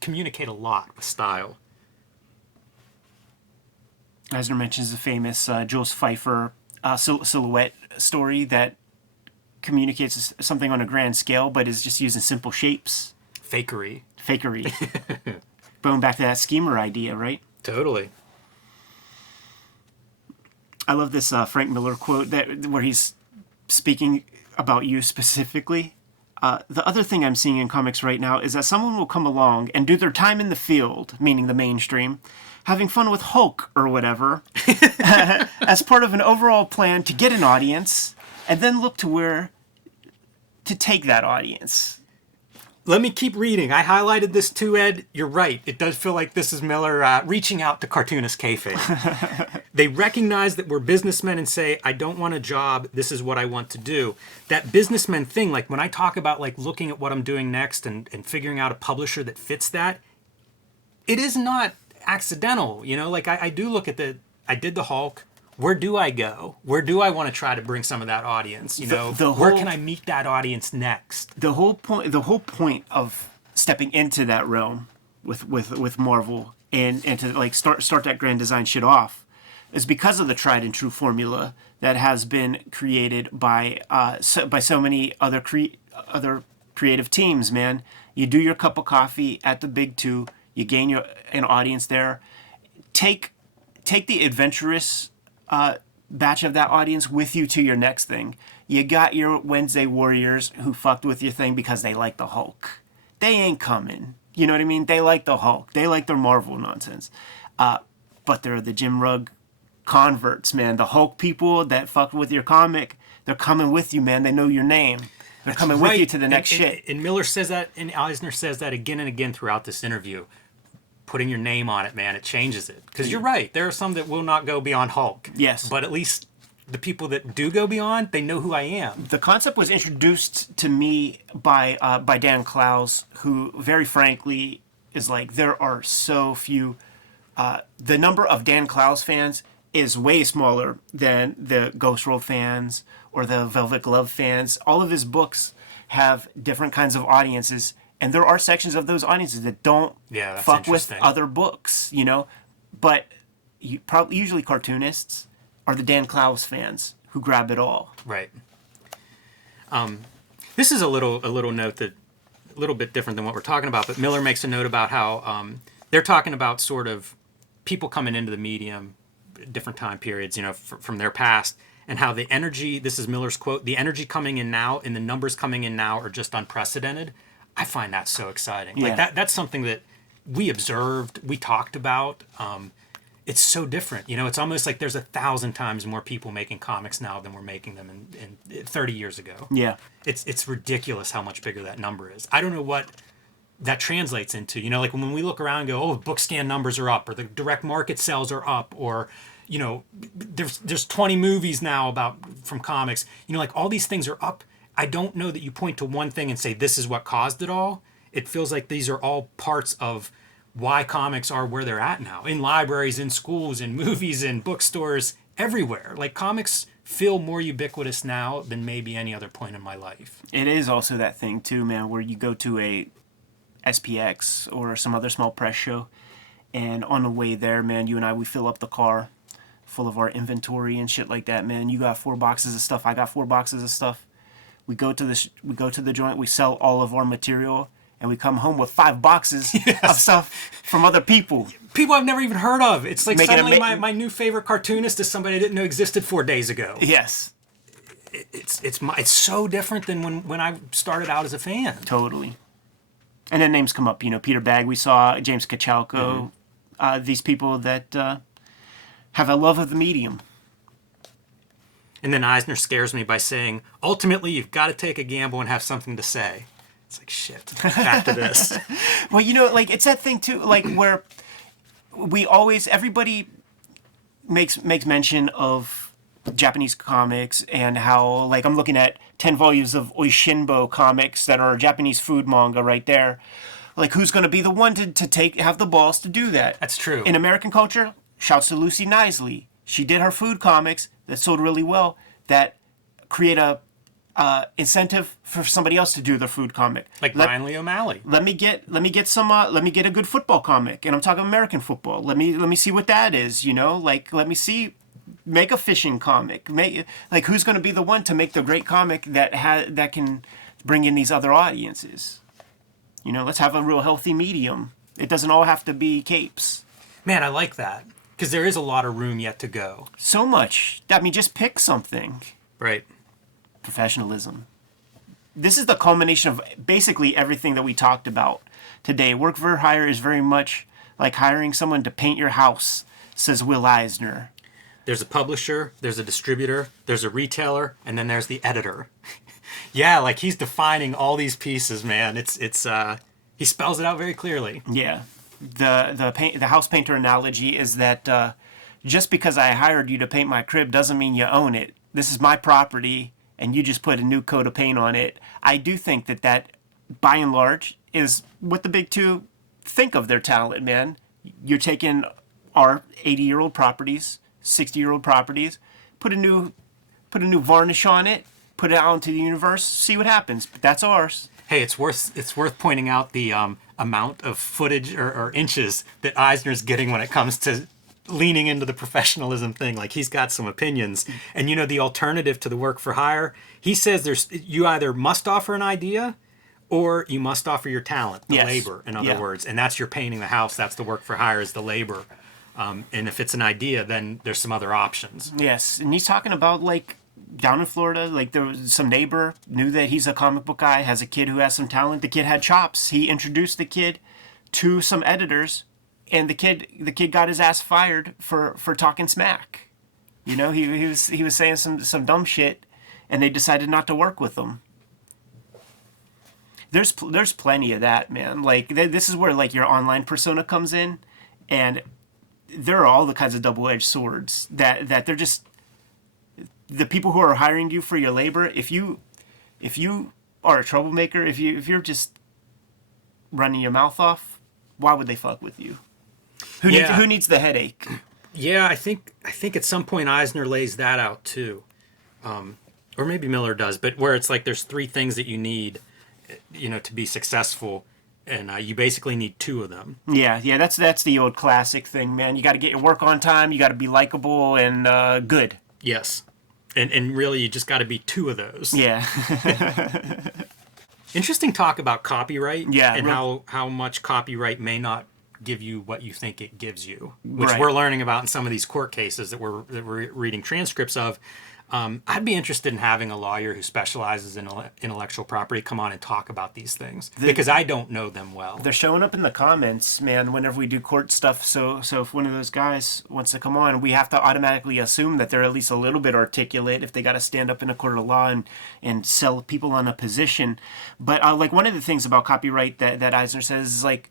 communicate a lot with style. Eisner mentions the famous Jules Pfeiffer silhouette story that communicates something on a grand scale, but is just using simple shapes. Fakery. Going back to that schemer idea, right? Totally. I love this Frank Miller quote where he's speaking about you specifically. The other thing I'm seeing in comics right now is that someone will come along and do their time in the field, meaning the mainstream, having fun with Hulk or whatever, as part of an overall plan to get an audience, and then look to where to take that audience. Let me keep reading. I highlighted this too, Ed. You're right. It does feel like this is Miller reaching out to Cartoonist Kayfabe. They recognize that we're businessmen and say, I don't want a job. This is what I want to do. That businessman thing, like when I talk about like looking at what I'm doing next and figuring out a publisher that fits that, it is not accidental. You know, like I do look at I did the Hulk. Where do I go? Where do I want to try to bring some of that audience? You know, where can I meet that audience next? The whole point of stepping into that realm with Marvel and to like start that grand design shit off is because of the tried and true formula that has been created by so many other creative teams. Man, you do your cup of coffee at the Big Two, you gain an audience there. Take the adventurous batch of that audience with you to your next thing. You got your Wednesday warriors who fucked with your thing because they like the Hulk. They ain't coming. You know what I mean? They like the Hulk. They like their Marvel nonsense. But they're the Jim Rugg converts, man. The Hulk people that fucked with your comic, they're coming with you, man. They know your name. They're coming with you to the next shit. And Miller says that, and Eisner says that again and again throughout this interview. Putting your name on it, man, it changes it. Because you're right. There are some that will not go beyond Hulk. Yes. But at least the people that do go beyond, they know who I am. The concept was introduced to me by Dan Clowes, who very frankly is like, there are so few. The number of Dan Clowes fans is way smaller than the Ghost World fans or the Velvet Glove fans. All of his books have different kinds of audiences. And there are sections of those audiences that don't fuck with other books, you know. But usually cartoonists are the Dan Clowes fans who grab it all. Right. This is a little note that a little bit different than what we're talking about. But Miller makes a note about how they're talking about sort of people coming into the medium, different time periods, you know, from their past, and how the energy. This is Miller's quote: "The energy coming in now and the numbers coming in now are just unprecedented." I find that so exciting. Yeah. Like that's something that we observed, we talked about. It's so different. You know, it's almost like there's 1,000 times more people making comics now than we're making them in 30 years ago. Yeah. It's ridiculous how much bigger that number is. I don't know what that translates into. You know, like when we look around and go, oh, book scan numbers are up, or the direct market sales are up, or, you know, there's 20 movies now from comics. You know, like all these things are up. I don't know that you point to one thing and say this is what caused it all. it feels like these are all parts of why comics are where they're at now, in libraries, in schools, in movies, in bookstores, everywhere. Like, comics feel more ubiquitous now than maybe any other point in my life. It is also that thing too, man, where you go to a SPX or some other small press show, and on the way there, man, you and I, we fill up the car full of our inventory and shit like that, man. You got 4 boxes of stuff, I got 4 boxes of stuff. We go to the joint, we sell all of our material, and we come home with 5 boxes of stuff from other people. People I've never even heard of. It's like suddenly my new favorite cartoonist is somebody I didn't know existed 4 days ago. Yes. It's so different than when I started out as a fan. Totally. And then names come up, you know, Peter Bagg, we saw James Kachalko, these people that have a love of the medium. And then Eisner scares me by saying, ultimately, you've got to take a gamble and have something to say. It's like, shit, back to this. Well, you know, like, it's that thing, too, like, where everybody makes mention of Japanese comics and how, like, I'm looking at 10 volumes of Oishinbo comics that are Japanese food manga right there. Like, who's going to be the one to have the balls to do that? That's true. In American culture, shouts to Lucy Knisley. She did her food comics that sold really well that create a incentive for somebody else to do their food comic. Like Brian Lee O'Malley. Let me get a good football comic, and I'm talking American football. Let me see what that is, you know? Like, let me see, make a fishing comic. Like, who's going to be the one to make the great comic that can bring in these other audiences? You know, let's have a real healthy medium. It doesn't all have to be capes. Man, I like that. Because there is a lot of room yet to go. So much. I mean, just pick something. Right. Professionalism. This is the culmination of basically everything that we talked about today. Work for hire is very much like hiring someone to paint your house, says Will Eisner. There's a publisher, there's a distributor, there's a retailer, and then there's the editor. Yeah, like, he's defining all these pieces, man. It's he spells it out very clearly. Yeah. The house painter analogy is that just because I hired you to paint my crib doesn't mean you own it. This is my property, and you just put a new coat of paint on it. I do think that by and large, is what the big two think of their talent, man. You're taking our 80-year-old properties, 60-year-old properties, put a new varnish on it, put it out into the universe, see what happens. But that's ours. Hey, it's worth pointing out the amount of footage or inches that Eisner's getting when it comes to leaning into the professionalism thing. Like, he's got some opinions. And, you know, the alternative to the work for hire, he says you either must offer an idea or you must offer your talent, the labor, in other words. And that's your painting the house. That's the work for hire, is the labor. And if it's an idea, then there's some other options. Yes. And he's talking about, like, down in Florida, like, there was some neighbor knew that he's a comic book guy, has a kid who has some talent. The kid had chops. He introduced the kid to some editors, and the kid got his ass fired for talking smack. You know, he was saying some dumb shit, and they decided not to work with him. There's plenty of that, man. Like, this is where, like, your online persona comes in, and there are all the kinds of double-edged swords that they're just the people who are hiring you for your labor. If you are a troublemaker, if you're just running your mouth off, why would they fuck with you? Who needs the headache? Yeah, I think at some point Eisner lays that out too, or maybe Miller does. But where it's like there's 3 things that you need, you know, to be successful, and you basically need 2 of them. Yeah, that's the old classic thing, man. You got to get your work on time. You got to be likable and good. Yes. And really, you just got to be 2 of those. Yeah. Interesting talk about copyright. Yeah. And how much copyright may not give you what you think it gives you, which we're learning about in some of these court cases that we're reading transcripts of. I'd be interested in having a lawyer who specializes in intellectual property come on and talk about these things, because I don't know them well. They're showing up in the comments, man, whenever we do court stuff. So if one of those guys wants to come on, we have to automatically assume that they're at least a little bit articulate if they got to stand up in a court of law and sell people on a position. But like, one of the things about copyright that Eisner says is, like,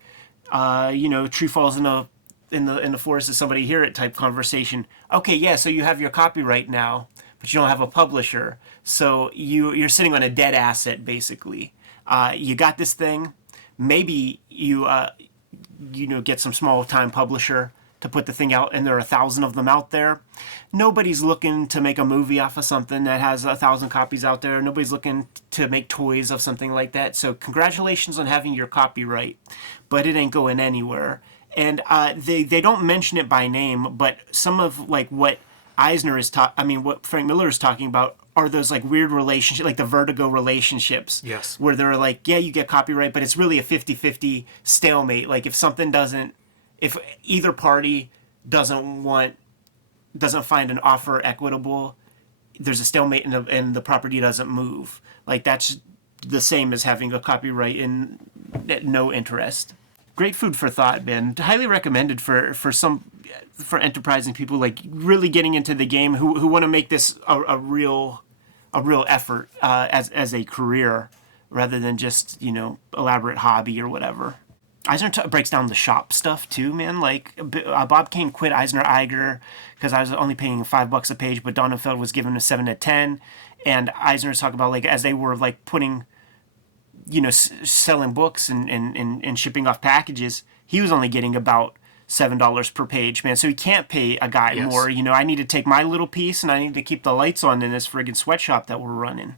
you know, tree falls in the forest, does somebody hear it type conversation. Okay, yeah, so you have your copyright now, but you don't have a publisher. So you're sitting on a dead asset, basically. You got this thing. maybe you get some small time publisher to put the thing out, and there are 1,000 of them out there. Nobody's looking to make a movie off of something that has 1,000 copies out there. Nobody's looking to make toys of something like that. So congratulations on having your copyright, but it ain't going anywhere. And they don't mention it by name, but some of like what Eisner is what Frank Miller is talking about are those like weird relationships, like the Vertigo relationships. Yes. Where they're like, yeah, you get copyright, but it's really a 50-50 stalemate. Like if either party doesn't find an offer equitable, there's a stalemate and the property doesn't move. Like that's the same as having a copyright in no interest. Great food for thought, Ben. Highly recommended for enterprising people like really getting into the game who want to make this a real effort as a career rather than just elaborate hobby or whatever. Eisner breaks down the shop stuff too, man. Like Bob Kane quit Eisner Eiger because I was only paying $5 a page, but Donenfeld was given a 7 to 10. And Eisner's talking about like as they were like putting, selling books and shipping off packages, he was only getting about $7 per page, man. So he can't pay a guy more. I need to take my little piece and I need to keep the lights on in this friggin' sweatshop that we're running.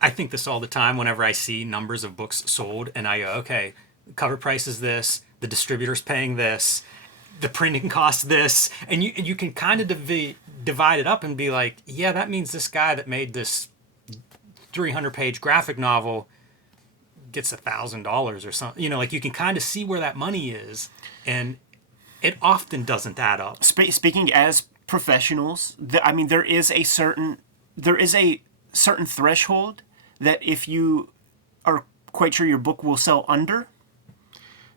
I think this all the time whenever I see numbers of books sold and I go, okay, cover price is this, the distributor's paying this, the printing costs this, and you can kind of divide it up and be like, yeah, that means this guy that made this 300-page graphic novel gets $1,000 or something. Like you can kind of see where that money is, and it often doesn't add up. Speaking as professionals, there is a certain threshold that if you are quite sure your book will sell under,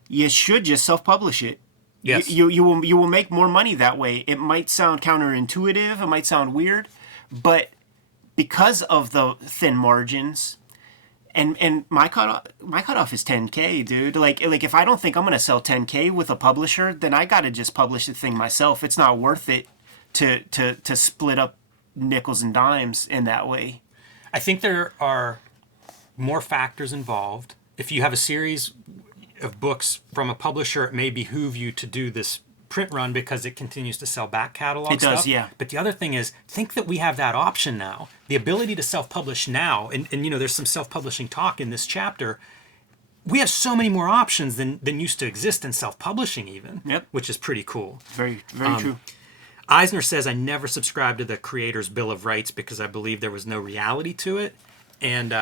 you should just self-publish it. Yes. You will make more money that way. It might sound counterintuitive, it might sound weird, but because of the thin margins, and my cutoff is 10K, dude. Like if I don't think I'm gonna sell 10K with a publisher, then I gotta just publish the thing myself. It's not worth it to split up nickels and dimes in that way. I think there are more factors involved. If you have a series of books from a publisher, it may behoove you to do this print run because it continues to sell back catalog stuff. It does, yeah. But the other thing is, think that we have that option now. The ability to self-publish now, and there's some self-publishing talk in this chapter. We have so many more options than used to exist in self-publishing even, yep. Which is pretty cool. Very true. Eisner says, I never subscribed to the Creator's Bill of Rights because I believe there was no reality to it. And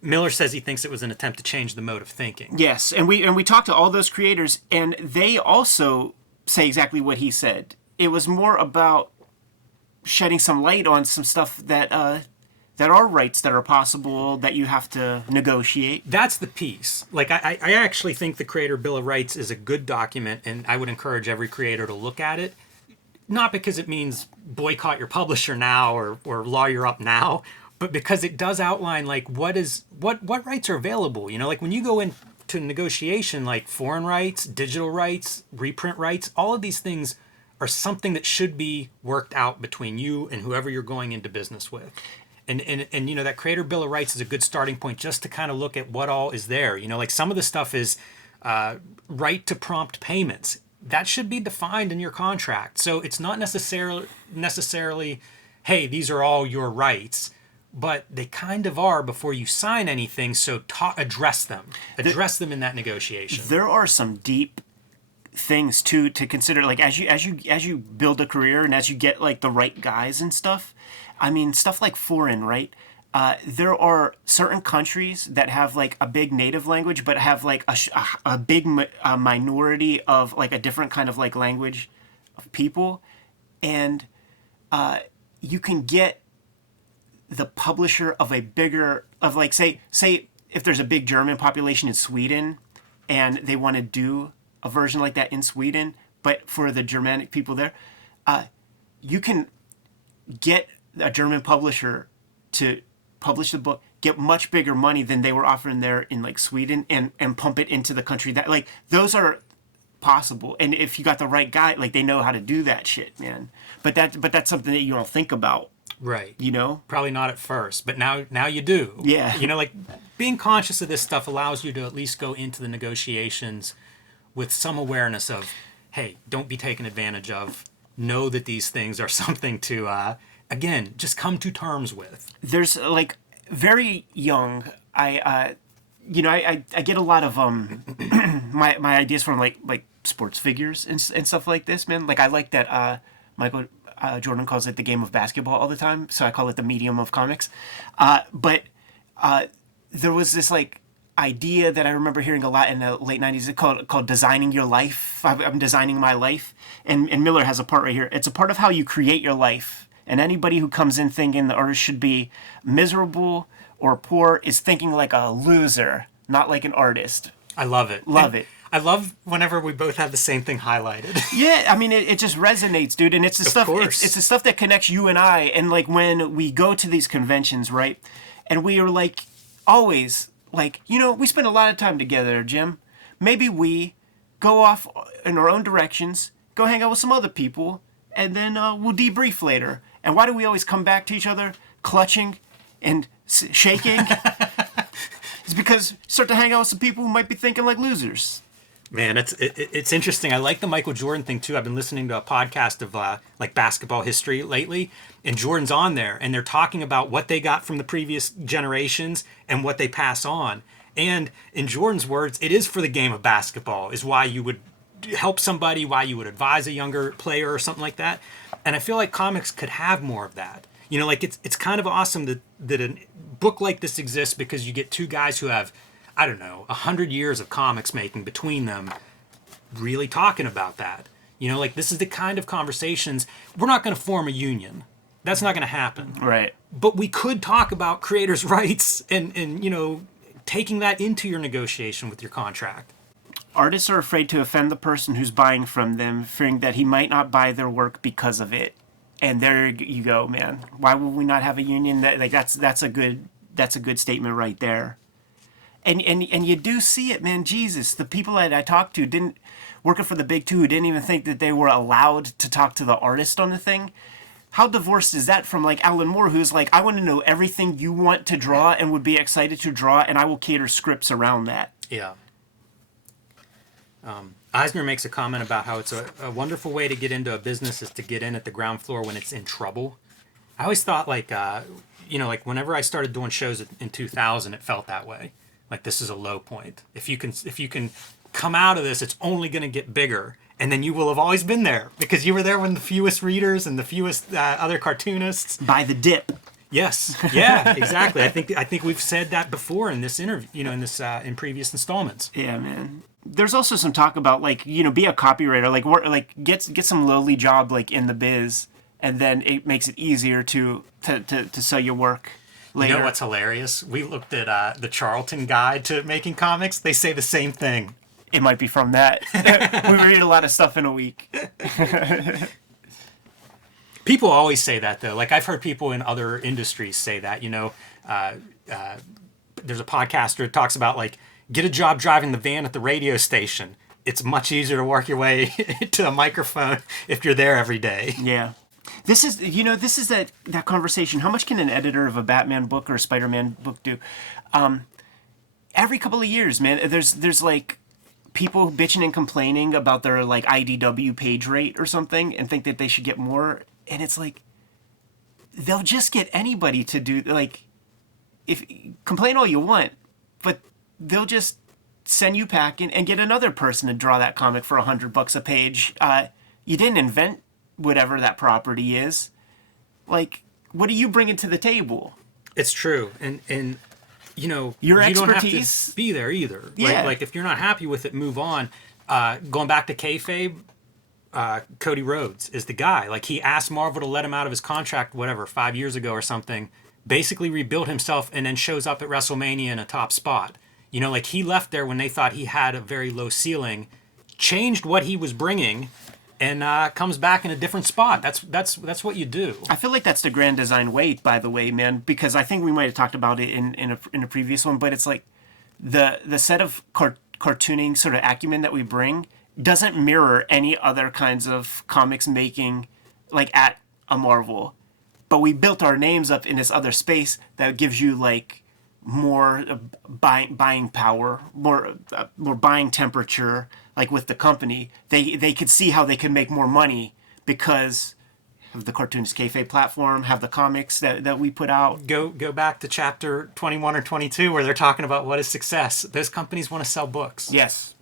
Miller says he thinks it was an attempt to change the mode of thinking. Yes, and we talked to all those creators, and they also say exactly what he said. It was more about shedding some light on some stuff that are rights that are possible that you have to negotiate. That's the piece. Like I actually think the Creator Bill of Rights is a good document, and I would encourage every creator to look at it. Not because it means boycott your publisher now or lawyer up now, but because it does outline like what rights are available. Like when you go into negotiation, like foreign rights, digital rights, reprint rights, all of these things are something that should be worked out between you and whoever you're going into business with. And that Creator Bill of Rights is a good starting point just to kind of look at what all is there. Like some of the stuff is right to prompt payments. That should be defined in your contract. So it's not necessarily, hey, these are all your rights. But they kind of are before you sign anything, so address them. Address them in that negotiation. There are some deep things to consider, like as you build a career and as you get like the right guys and stuff. I mean, stuff like foreign, right? There are certain countries that have like a big native language, but have like a big minority of like a different kind of like language of people, and you can get the publisher of a bigger, of like say if there's a big German population in Sweden and they want to do a version like that in Sweden, but for the Germanic people there, you can get a German publisher to publish the book, get much bigger money than they were offering there in like Sweden, and pump it into the country. That like those are possible, and if you got the right guy, like they know how to do that shit, man. But that's something that you don't think about. Right. You know? Probably not at first, but now you do. Yeah. Like being conscious of this stuff allows you to at least go into the negotiations with some awareness of, hey, don't be taken advantage of. Know that these things are something to, again, just come to terms with. There's like very young. I get a lot of my ideas from like sports figures and stuff like this, man. Like I like that Michael Jordan calls it the game of basketball all the time, so I call it the medium of comics. But there was this like idea that I remember hearing a lot in the late 90s called designing your life. I'm designing my life. And Miller has a part right here. It's a part of how you create your life. And anybody who comes in thinking the artist should be miserable or poor is thinking like a loser, not like an artist. I love it. Love it. I love whenever we both have the same thing highlighted. Yeah, I mean, it just resonates, dude. And it's the stuff. It's the stuff that connects you and I. And like when we go to these conventions, right? And we are like always like, we spend a lot of time together, Jim. Maybe we go off in our own directions, go hang out with some other people, and then we'll debrief later. And why do we always come back to each other clutching and shaking? It's because you start to hang out with some people who might be thinking like losers. Man, it's interesting. I like the Michael Jordan thing too. I've been listening to a podcast of like basketball history lately, and Jordan's on there, and they're talking about what they got from the previous generations and what they pass on. And in Jordan's words, it is for the game of basketball, is why you would help somebody, why you would advise a younger player or something like that. And I feel like comics could have more of that. Like it's kind of awesome that a book like this exists, because you get two guys who have, I don't know, 100 years of comics making between them, really talking about that. Like this is the kind of conversations. We're not going to form a union. That's not going to happen. Right. But we could talk about creators' rights and taking that into your negotiation with your contract. Artists are afraid to offend the person who's buying from them, fearing that he might not buy their work because of it. And there you go, man. Why would we not have a union? That's a good statement right there. And you do see it, man. Jesus, the people that I talked to working for the big two, who didn't even think that they were allowed to talk to the artist on the thing. How divorced is that from like Alan Moore, who's like, I want to know everything you want to draw and would be excited to draw, and I will cater scripts around that. Yeah. Eisner makes a comment about how it's a wonderful way to get into a business is to get in at the ground floor when it's in trouble. I always thought like whenever I started doing shows in 2000, it felt that way. Like this is a low point. If you can come out of this, it's only going to get bigger. And then you will have always been there because you were there when the fewest readers and the fewest other cartoonists. By the dip. Yes. Yeah, exactly. I think we've said that before in this interview, in previous installments. Yeah, man. There's also some talk about like, be a copywriter, like work, like get some lowly job like in the biz, and then it makes it easier to sell your work later. You know what's hilarious? We looked at the Charlton Guide to Making Comics. They say the same thing. It might be from that. We read a lot of stuff in a week. People always say that, though. Like, I've heard people in other industries say that. There's a podcaster that talks about, like, get a job driving the van at the radio station. It's much easier to work your way to a microphone if you're there every day. Yeah. This is that conversation. How much can an editor of a Batman book or a Spider-Man book do? Every couple of years, man, there's like people bitching and complaining about their like IDW page rate or something and think that they should get more. And it's like, they'll just get anybody to do, like, if complain all you want, but they'll just send you packing and get another person to draw that comic for $100 a page. You didn't invent whatever that property is. Like, what are you bringing to the table? It's true. And your expertise, you don't have to be there either. Yeah. Like if you're not happy with it, move on. Going back to Kayfabe, Cody Rhodes is the guy. Like, he asked Marvel to let him out of his contract, 5 years ago or something, basically rebuilt himself, and then shows up at WrestleMania in a top spot. Like, he left there when they thought he had a very low ceiling, changed what he was bringing, and comes back in a different spot. That's what you do. I feel like that's the Grand Design way, by the way, man, because I think we might have talked about it in a previous one, but it's like the set of cartooning sort of acumen that we bring doesn't mirror any other kinds of comics making, like at a Marvel. But we built our names up in this other space that gives you like more buying power, more buying temperature, like with the company. They could see how they could make more money because of the Cartoonist Kayfabe platform, have the comics that we put out. Go back to chapter 21 or 22 where they're talking about what is success. Those companies want to sell books. Yes.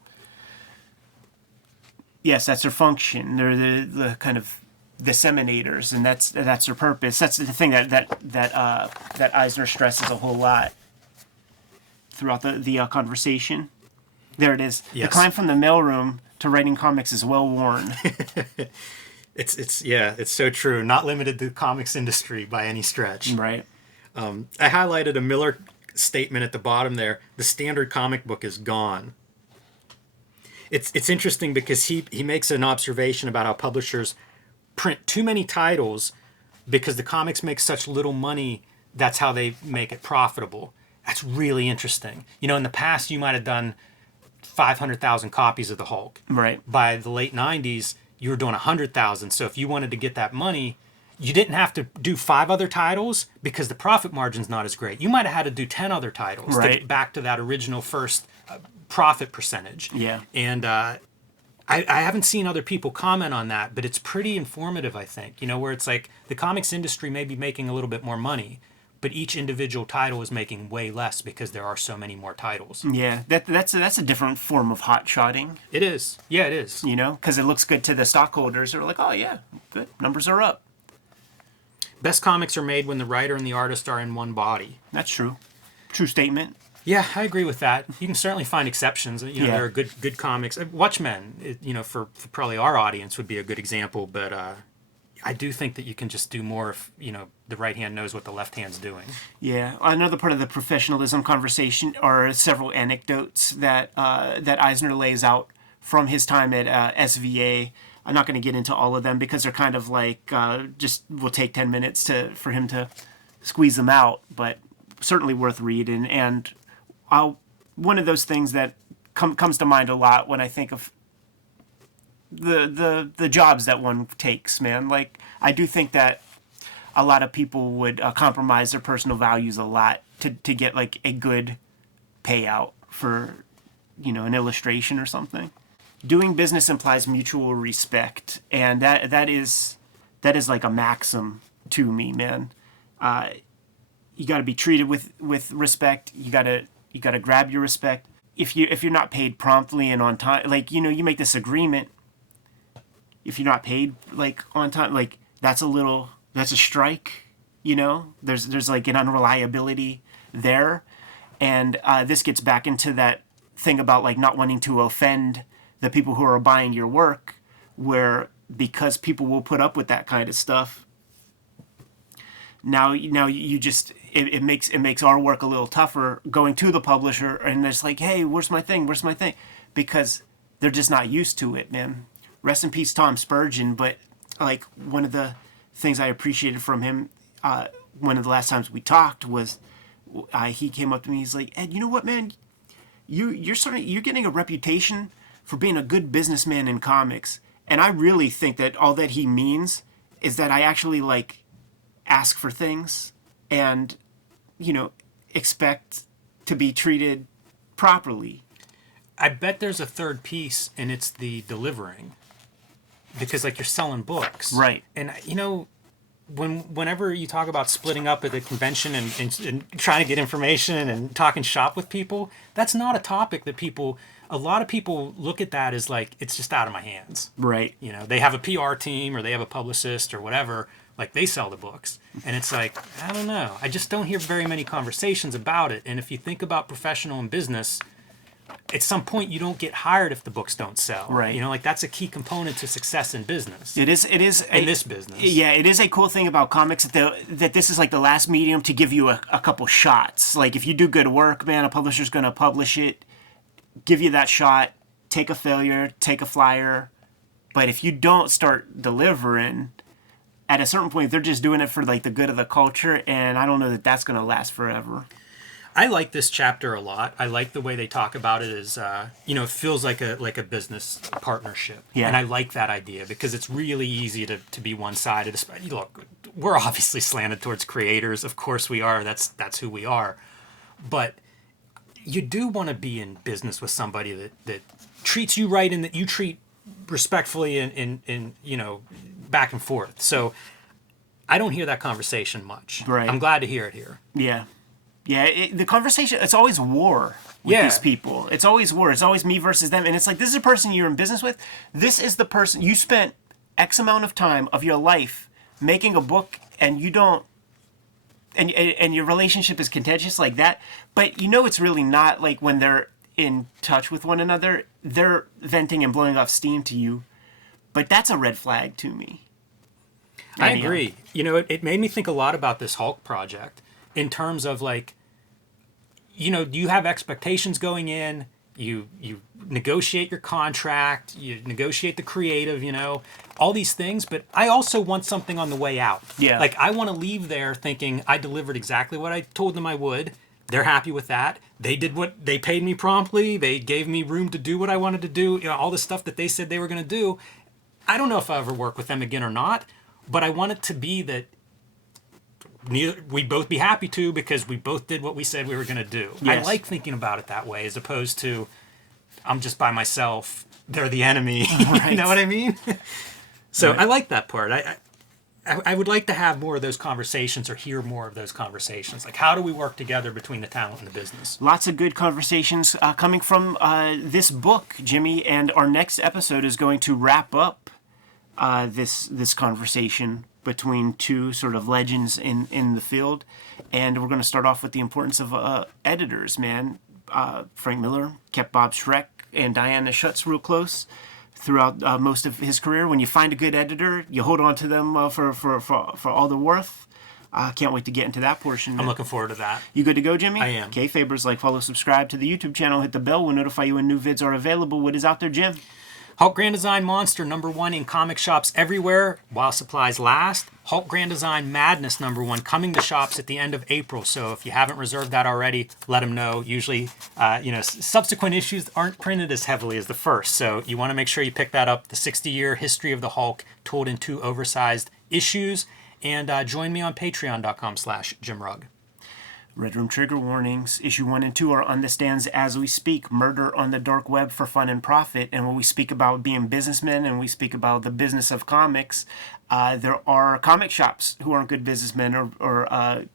Yes, that's their function. They're the kind of disseminators, and that's their purpose. That's the thing that Eisner stresses a whole lot throughout the conversation. There it is. Yes. The climb from the mailroom to writing comics is well worn. It's so true. Not limited to the comics industry by any stretch. Right. I highlighted a Miller statement at the bottom there. The standard comic book is gone. It's interesting because he makes an observation about how publishers print too many titles because the comics make such little money. That's how they make it profitable. That's really interesting. You know, in the past, you might have done 500,000 copies of the Hulk. Right. By the late 90s, you were doing 100,000. So if you wanted to get that money, you didn't have to do 5 other titles because the profit margin's not as great. You might have had to do 10 other titles to get back to that original first profit percentage. Yeah. And I haven't seen other people comment on that, but it's pretty informative, I think. You know, where it's like the comics industry may be making a little bit more money, but each individual title is making way less because there are so many more titles. Yeah, that's a different form of hot-shotting. It is. Yeah, it is. You know, because it looks good to the stockholders. They're like, oh, yeah, good. Numbers are up. Best comics are made when the writer and the artist are in one body. That's true. True statement. Yeah, I agree with that. You can certainly find exceptions. You know, there are good comics. Watchmen, you know, for probably our audience would be a good example, but I do think that you can just do more if, you know, the right hand knows what the left hand's doing. Yeah. Another part of the professionalism conversation are several anecdotes that Eisner lays out from his time at SVA. I'm not going to get into all of them because they're kind of like just will take 10 minutes for him to squeeze them out, but certainly worth reading. And one of those things that comes to mind a lot when I think of the jobs that one takes, man. Like, I do think that a lot of people would compromise their personal values a lot to get like a good payout for, you know, an illustration or something. Doing business implies mutual respect, and that is like a maxim to me, man. You got to be treated with respect. You got to grab your respect. If you're not paid promptly and on time, like, you know, you make this agreement. If you're not paid like on time, like that's a strike. You know, there's like an unreliability there, and this gets back into that thing about like not wanting to offend the people who are buying your work, where because people will put up with that kind of stuff. Now you just it makes our work a little tougher going to the publisher, and it's like, hey, where's my thing, because they're just not used to it, man. Rest in peace, Tom Spurgeon. But like one of the things I appreciated from him, one of the last times we talked was he came up to me. He's like, Ed, you know what, man? You're getting a reputation for being a good businessman in comics, and I really think that all that he means is that I actually like ask for things and, you know, expect to be treated properly. I bet there's a third piece, and it's the delivering. Because, like, you're selling books. Right. And, you know, whenever you talk about splitting up at a convention and trying to get information and talking shop with people, that's not a topic that a lot of people look at that as, like, it's just out of my hands. Right. You know, they have a PR team or they have a publicist or whatever. Like, they sell the books. And it's like, I don't know. I just don't hear very many conversations about it. And if you think about professional and business, at some point you don't get hired if the books don't sell. Right. You know, like that's a key component to success in business. It is in this business. Yeah, it is a cool thing about comics that this is like the last medium to give you a couple shots. Like if you do good work, man, a publisher's going to publish it, give you that shot, take a failure, take a flyer. But if you don't start delivering, at a certain point they're just doing it for like the good of the culture, and I don't know that that's going to last forever. I like this chapter a lot. I like the way they talk about it as, you know, it feels like a business partnership. Yeah. And I like that idea because it's really easy to be one-sided. Look, we're obviously slanted towards creators. Of course we are. That's who we are. But you do want to be in business with somebody that treats you right and that you treat respectfully and you know, back and forth. So I don't hear that conversation much. Right. I'm glad to hear it here. Yeah. Yeah, the conversation, it's always war with these people. It's always war. It's always me versus them. And it's like, this is a person you're in business with. This is the person, you spent X amount of time of your life making a book, and you don't, and your relationship is contentious like that. But you know it's really not. Like, when they're in touch with one another, they're venting and blowing off steam to you. But that's a red flag to me. I agree. You know, it made me think a lot about this Hulk project in terms of, like, you know, you have expectations going in, you negotiate your contract, you negotiate the creative, you know, all these things, but I also want something on the way out. Yeah. Like, I want to leave there thinking I delivered exactly what I told them I would. They're happy with that. They paid me promptly. They gave me room to do what I wanted to do. You know, all the stuff that they said they were going to do. I don't know if I'll ever work with them again or not, but I want it to be that we'd both be happy to, because we both did what we said we were going to do. Yes. I like thinking about it that way, as opposed to I'm just by myself, they're the enemy. Right. You know what I mean? So right. I like that part. I would like to have more of those conversations, or hear more of those conversations. Like, how do we work together between the talent and the business? Lots of good conversations coming from this book, Jimmy, and our next episode is going to wrap up this conversation between two sort of legends in the field. And we're going to start off with the importance of editors, man. Frank Miller kept Bob Schreck and Diana Schutz real close throughout most of his career. When you find a good editor, you hold on to them for all they're worth. Can't wait to get into that portion. I'm looking forward to that. You good to go, Jimmy? I am. Kayfabers, like, follow, subscribe to the YouTube channel, hit the bell. We'll notify you when new vids are available. What is out there, Jim? Hulk Grand Design Monster, #1 in comic shops everywhere while supplies last. Hulk Grand Design Madness, #1, coming to shops at the end of April. So if you haven't reserved that already, let them know. Usually, you know, subsequent issues aren't printed as heavily as the first. So you want to make sure you pick that up. The 60-year history of the Hulk, told in 2 oversized issues. And join me on patreon.com/JimRugg. Red Room trigger warnings. Issue 1 and 2 are on the stands as we speak. Murder on the dark web for fun and profit. And when we speak about being businessmen and we speak about the business of comics, there are comic shops who aren't good businessmen or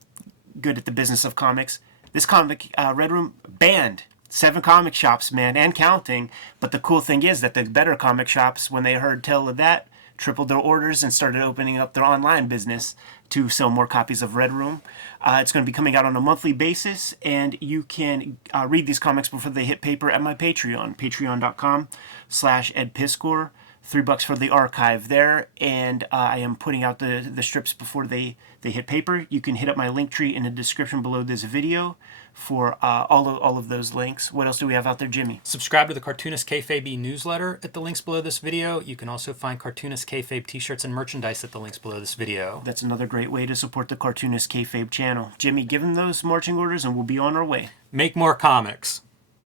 good at the business of comics. This comic, Red Room, banned 7 comic shops, man, and counting. But the cool thing is that the better comic shops, when they heard tell of that, tripled their orders and started opening up their online business to sell more copies of Red Room. It's going to be coming out on a monthly basis, and you can read these comics before they hit paper at my Patreon, patreon.com/EdPiskor. $3 for the archive there, and I am putting out the strips before they hit paper. You can hit up my link tree in the description below this video for all of those links. What else do we have out there, Jimmy? Subscribe to the Cartoonist Kayfabe newsletter at the links below this video. You can also find Cartoonist Kayfabe t-shirts and merchandise at the links below this video. That's another great way to support the Cartoonist Kayfabe channel. Jimmy, give him those marching orders and we'll be on our way. Make more comics.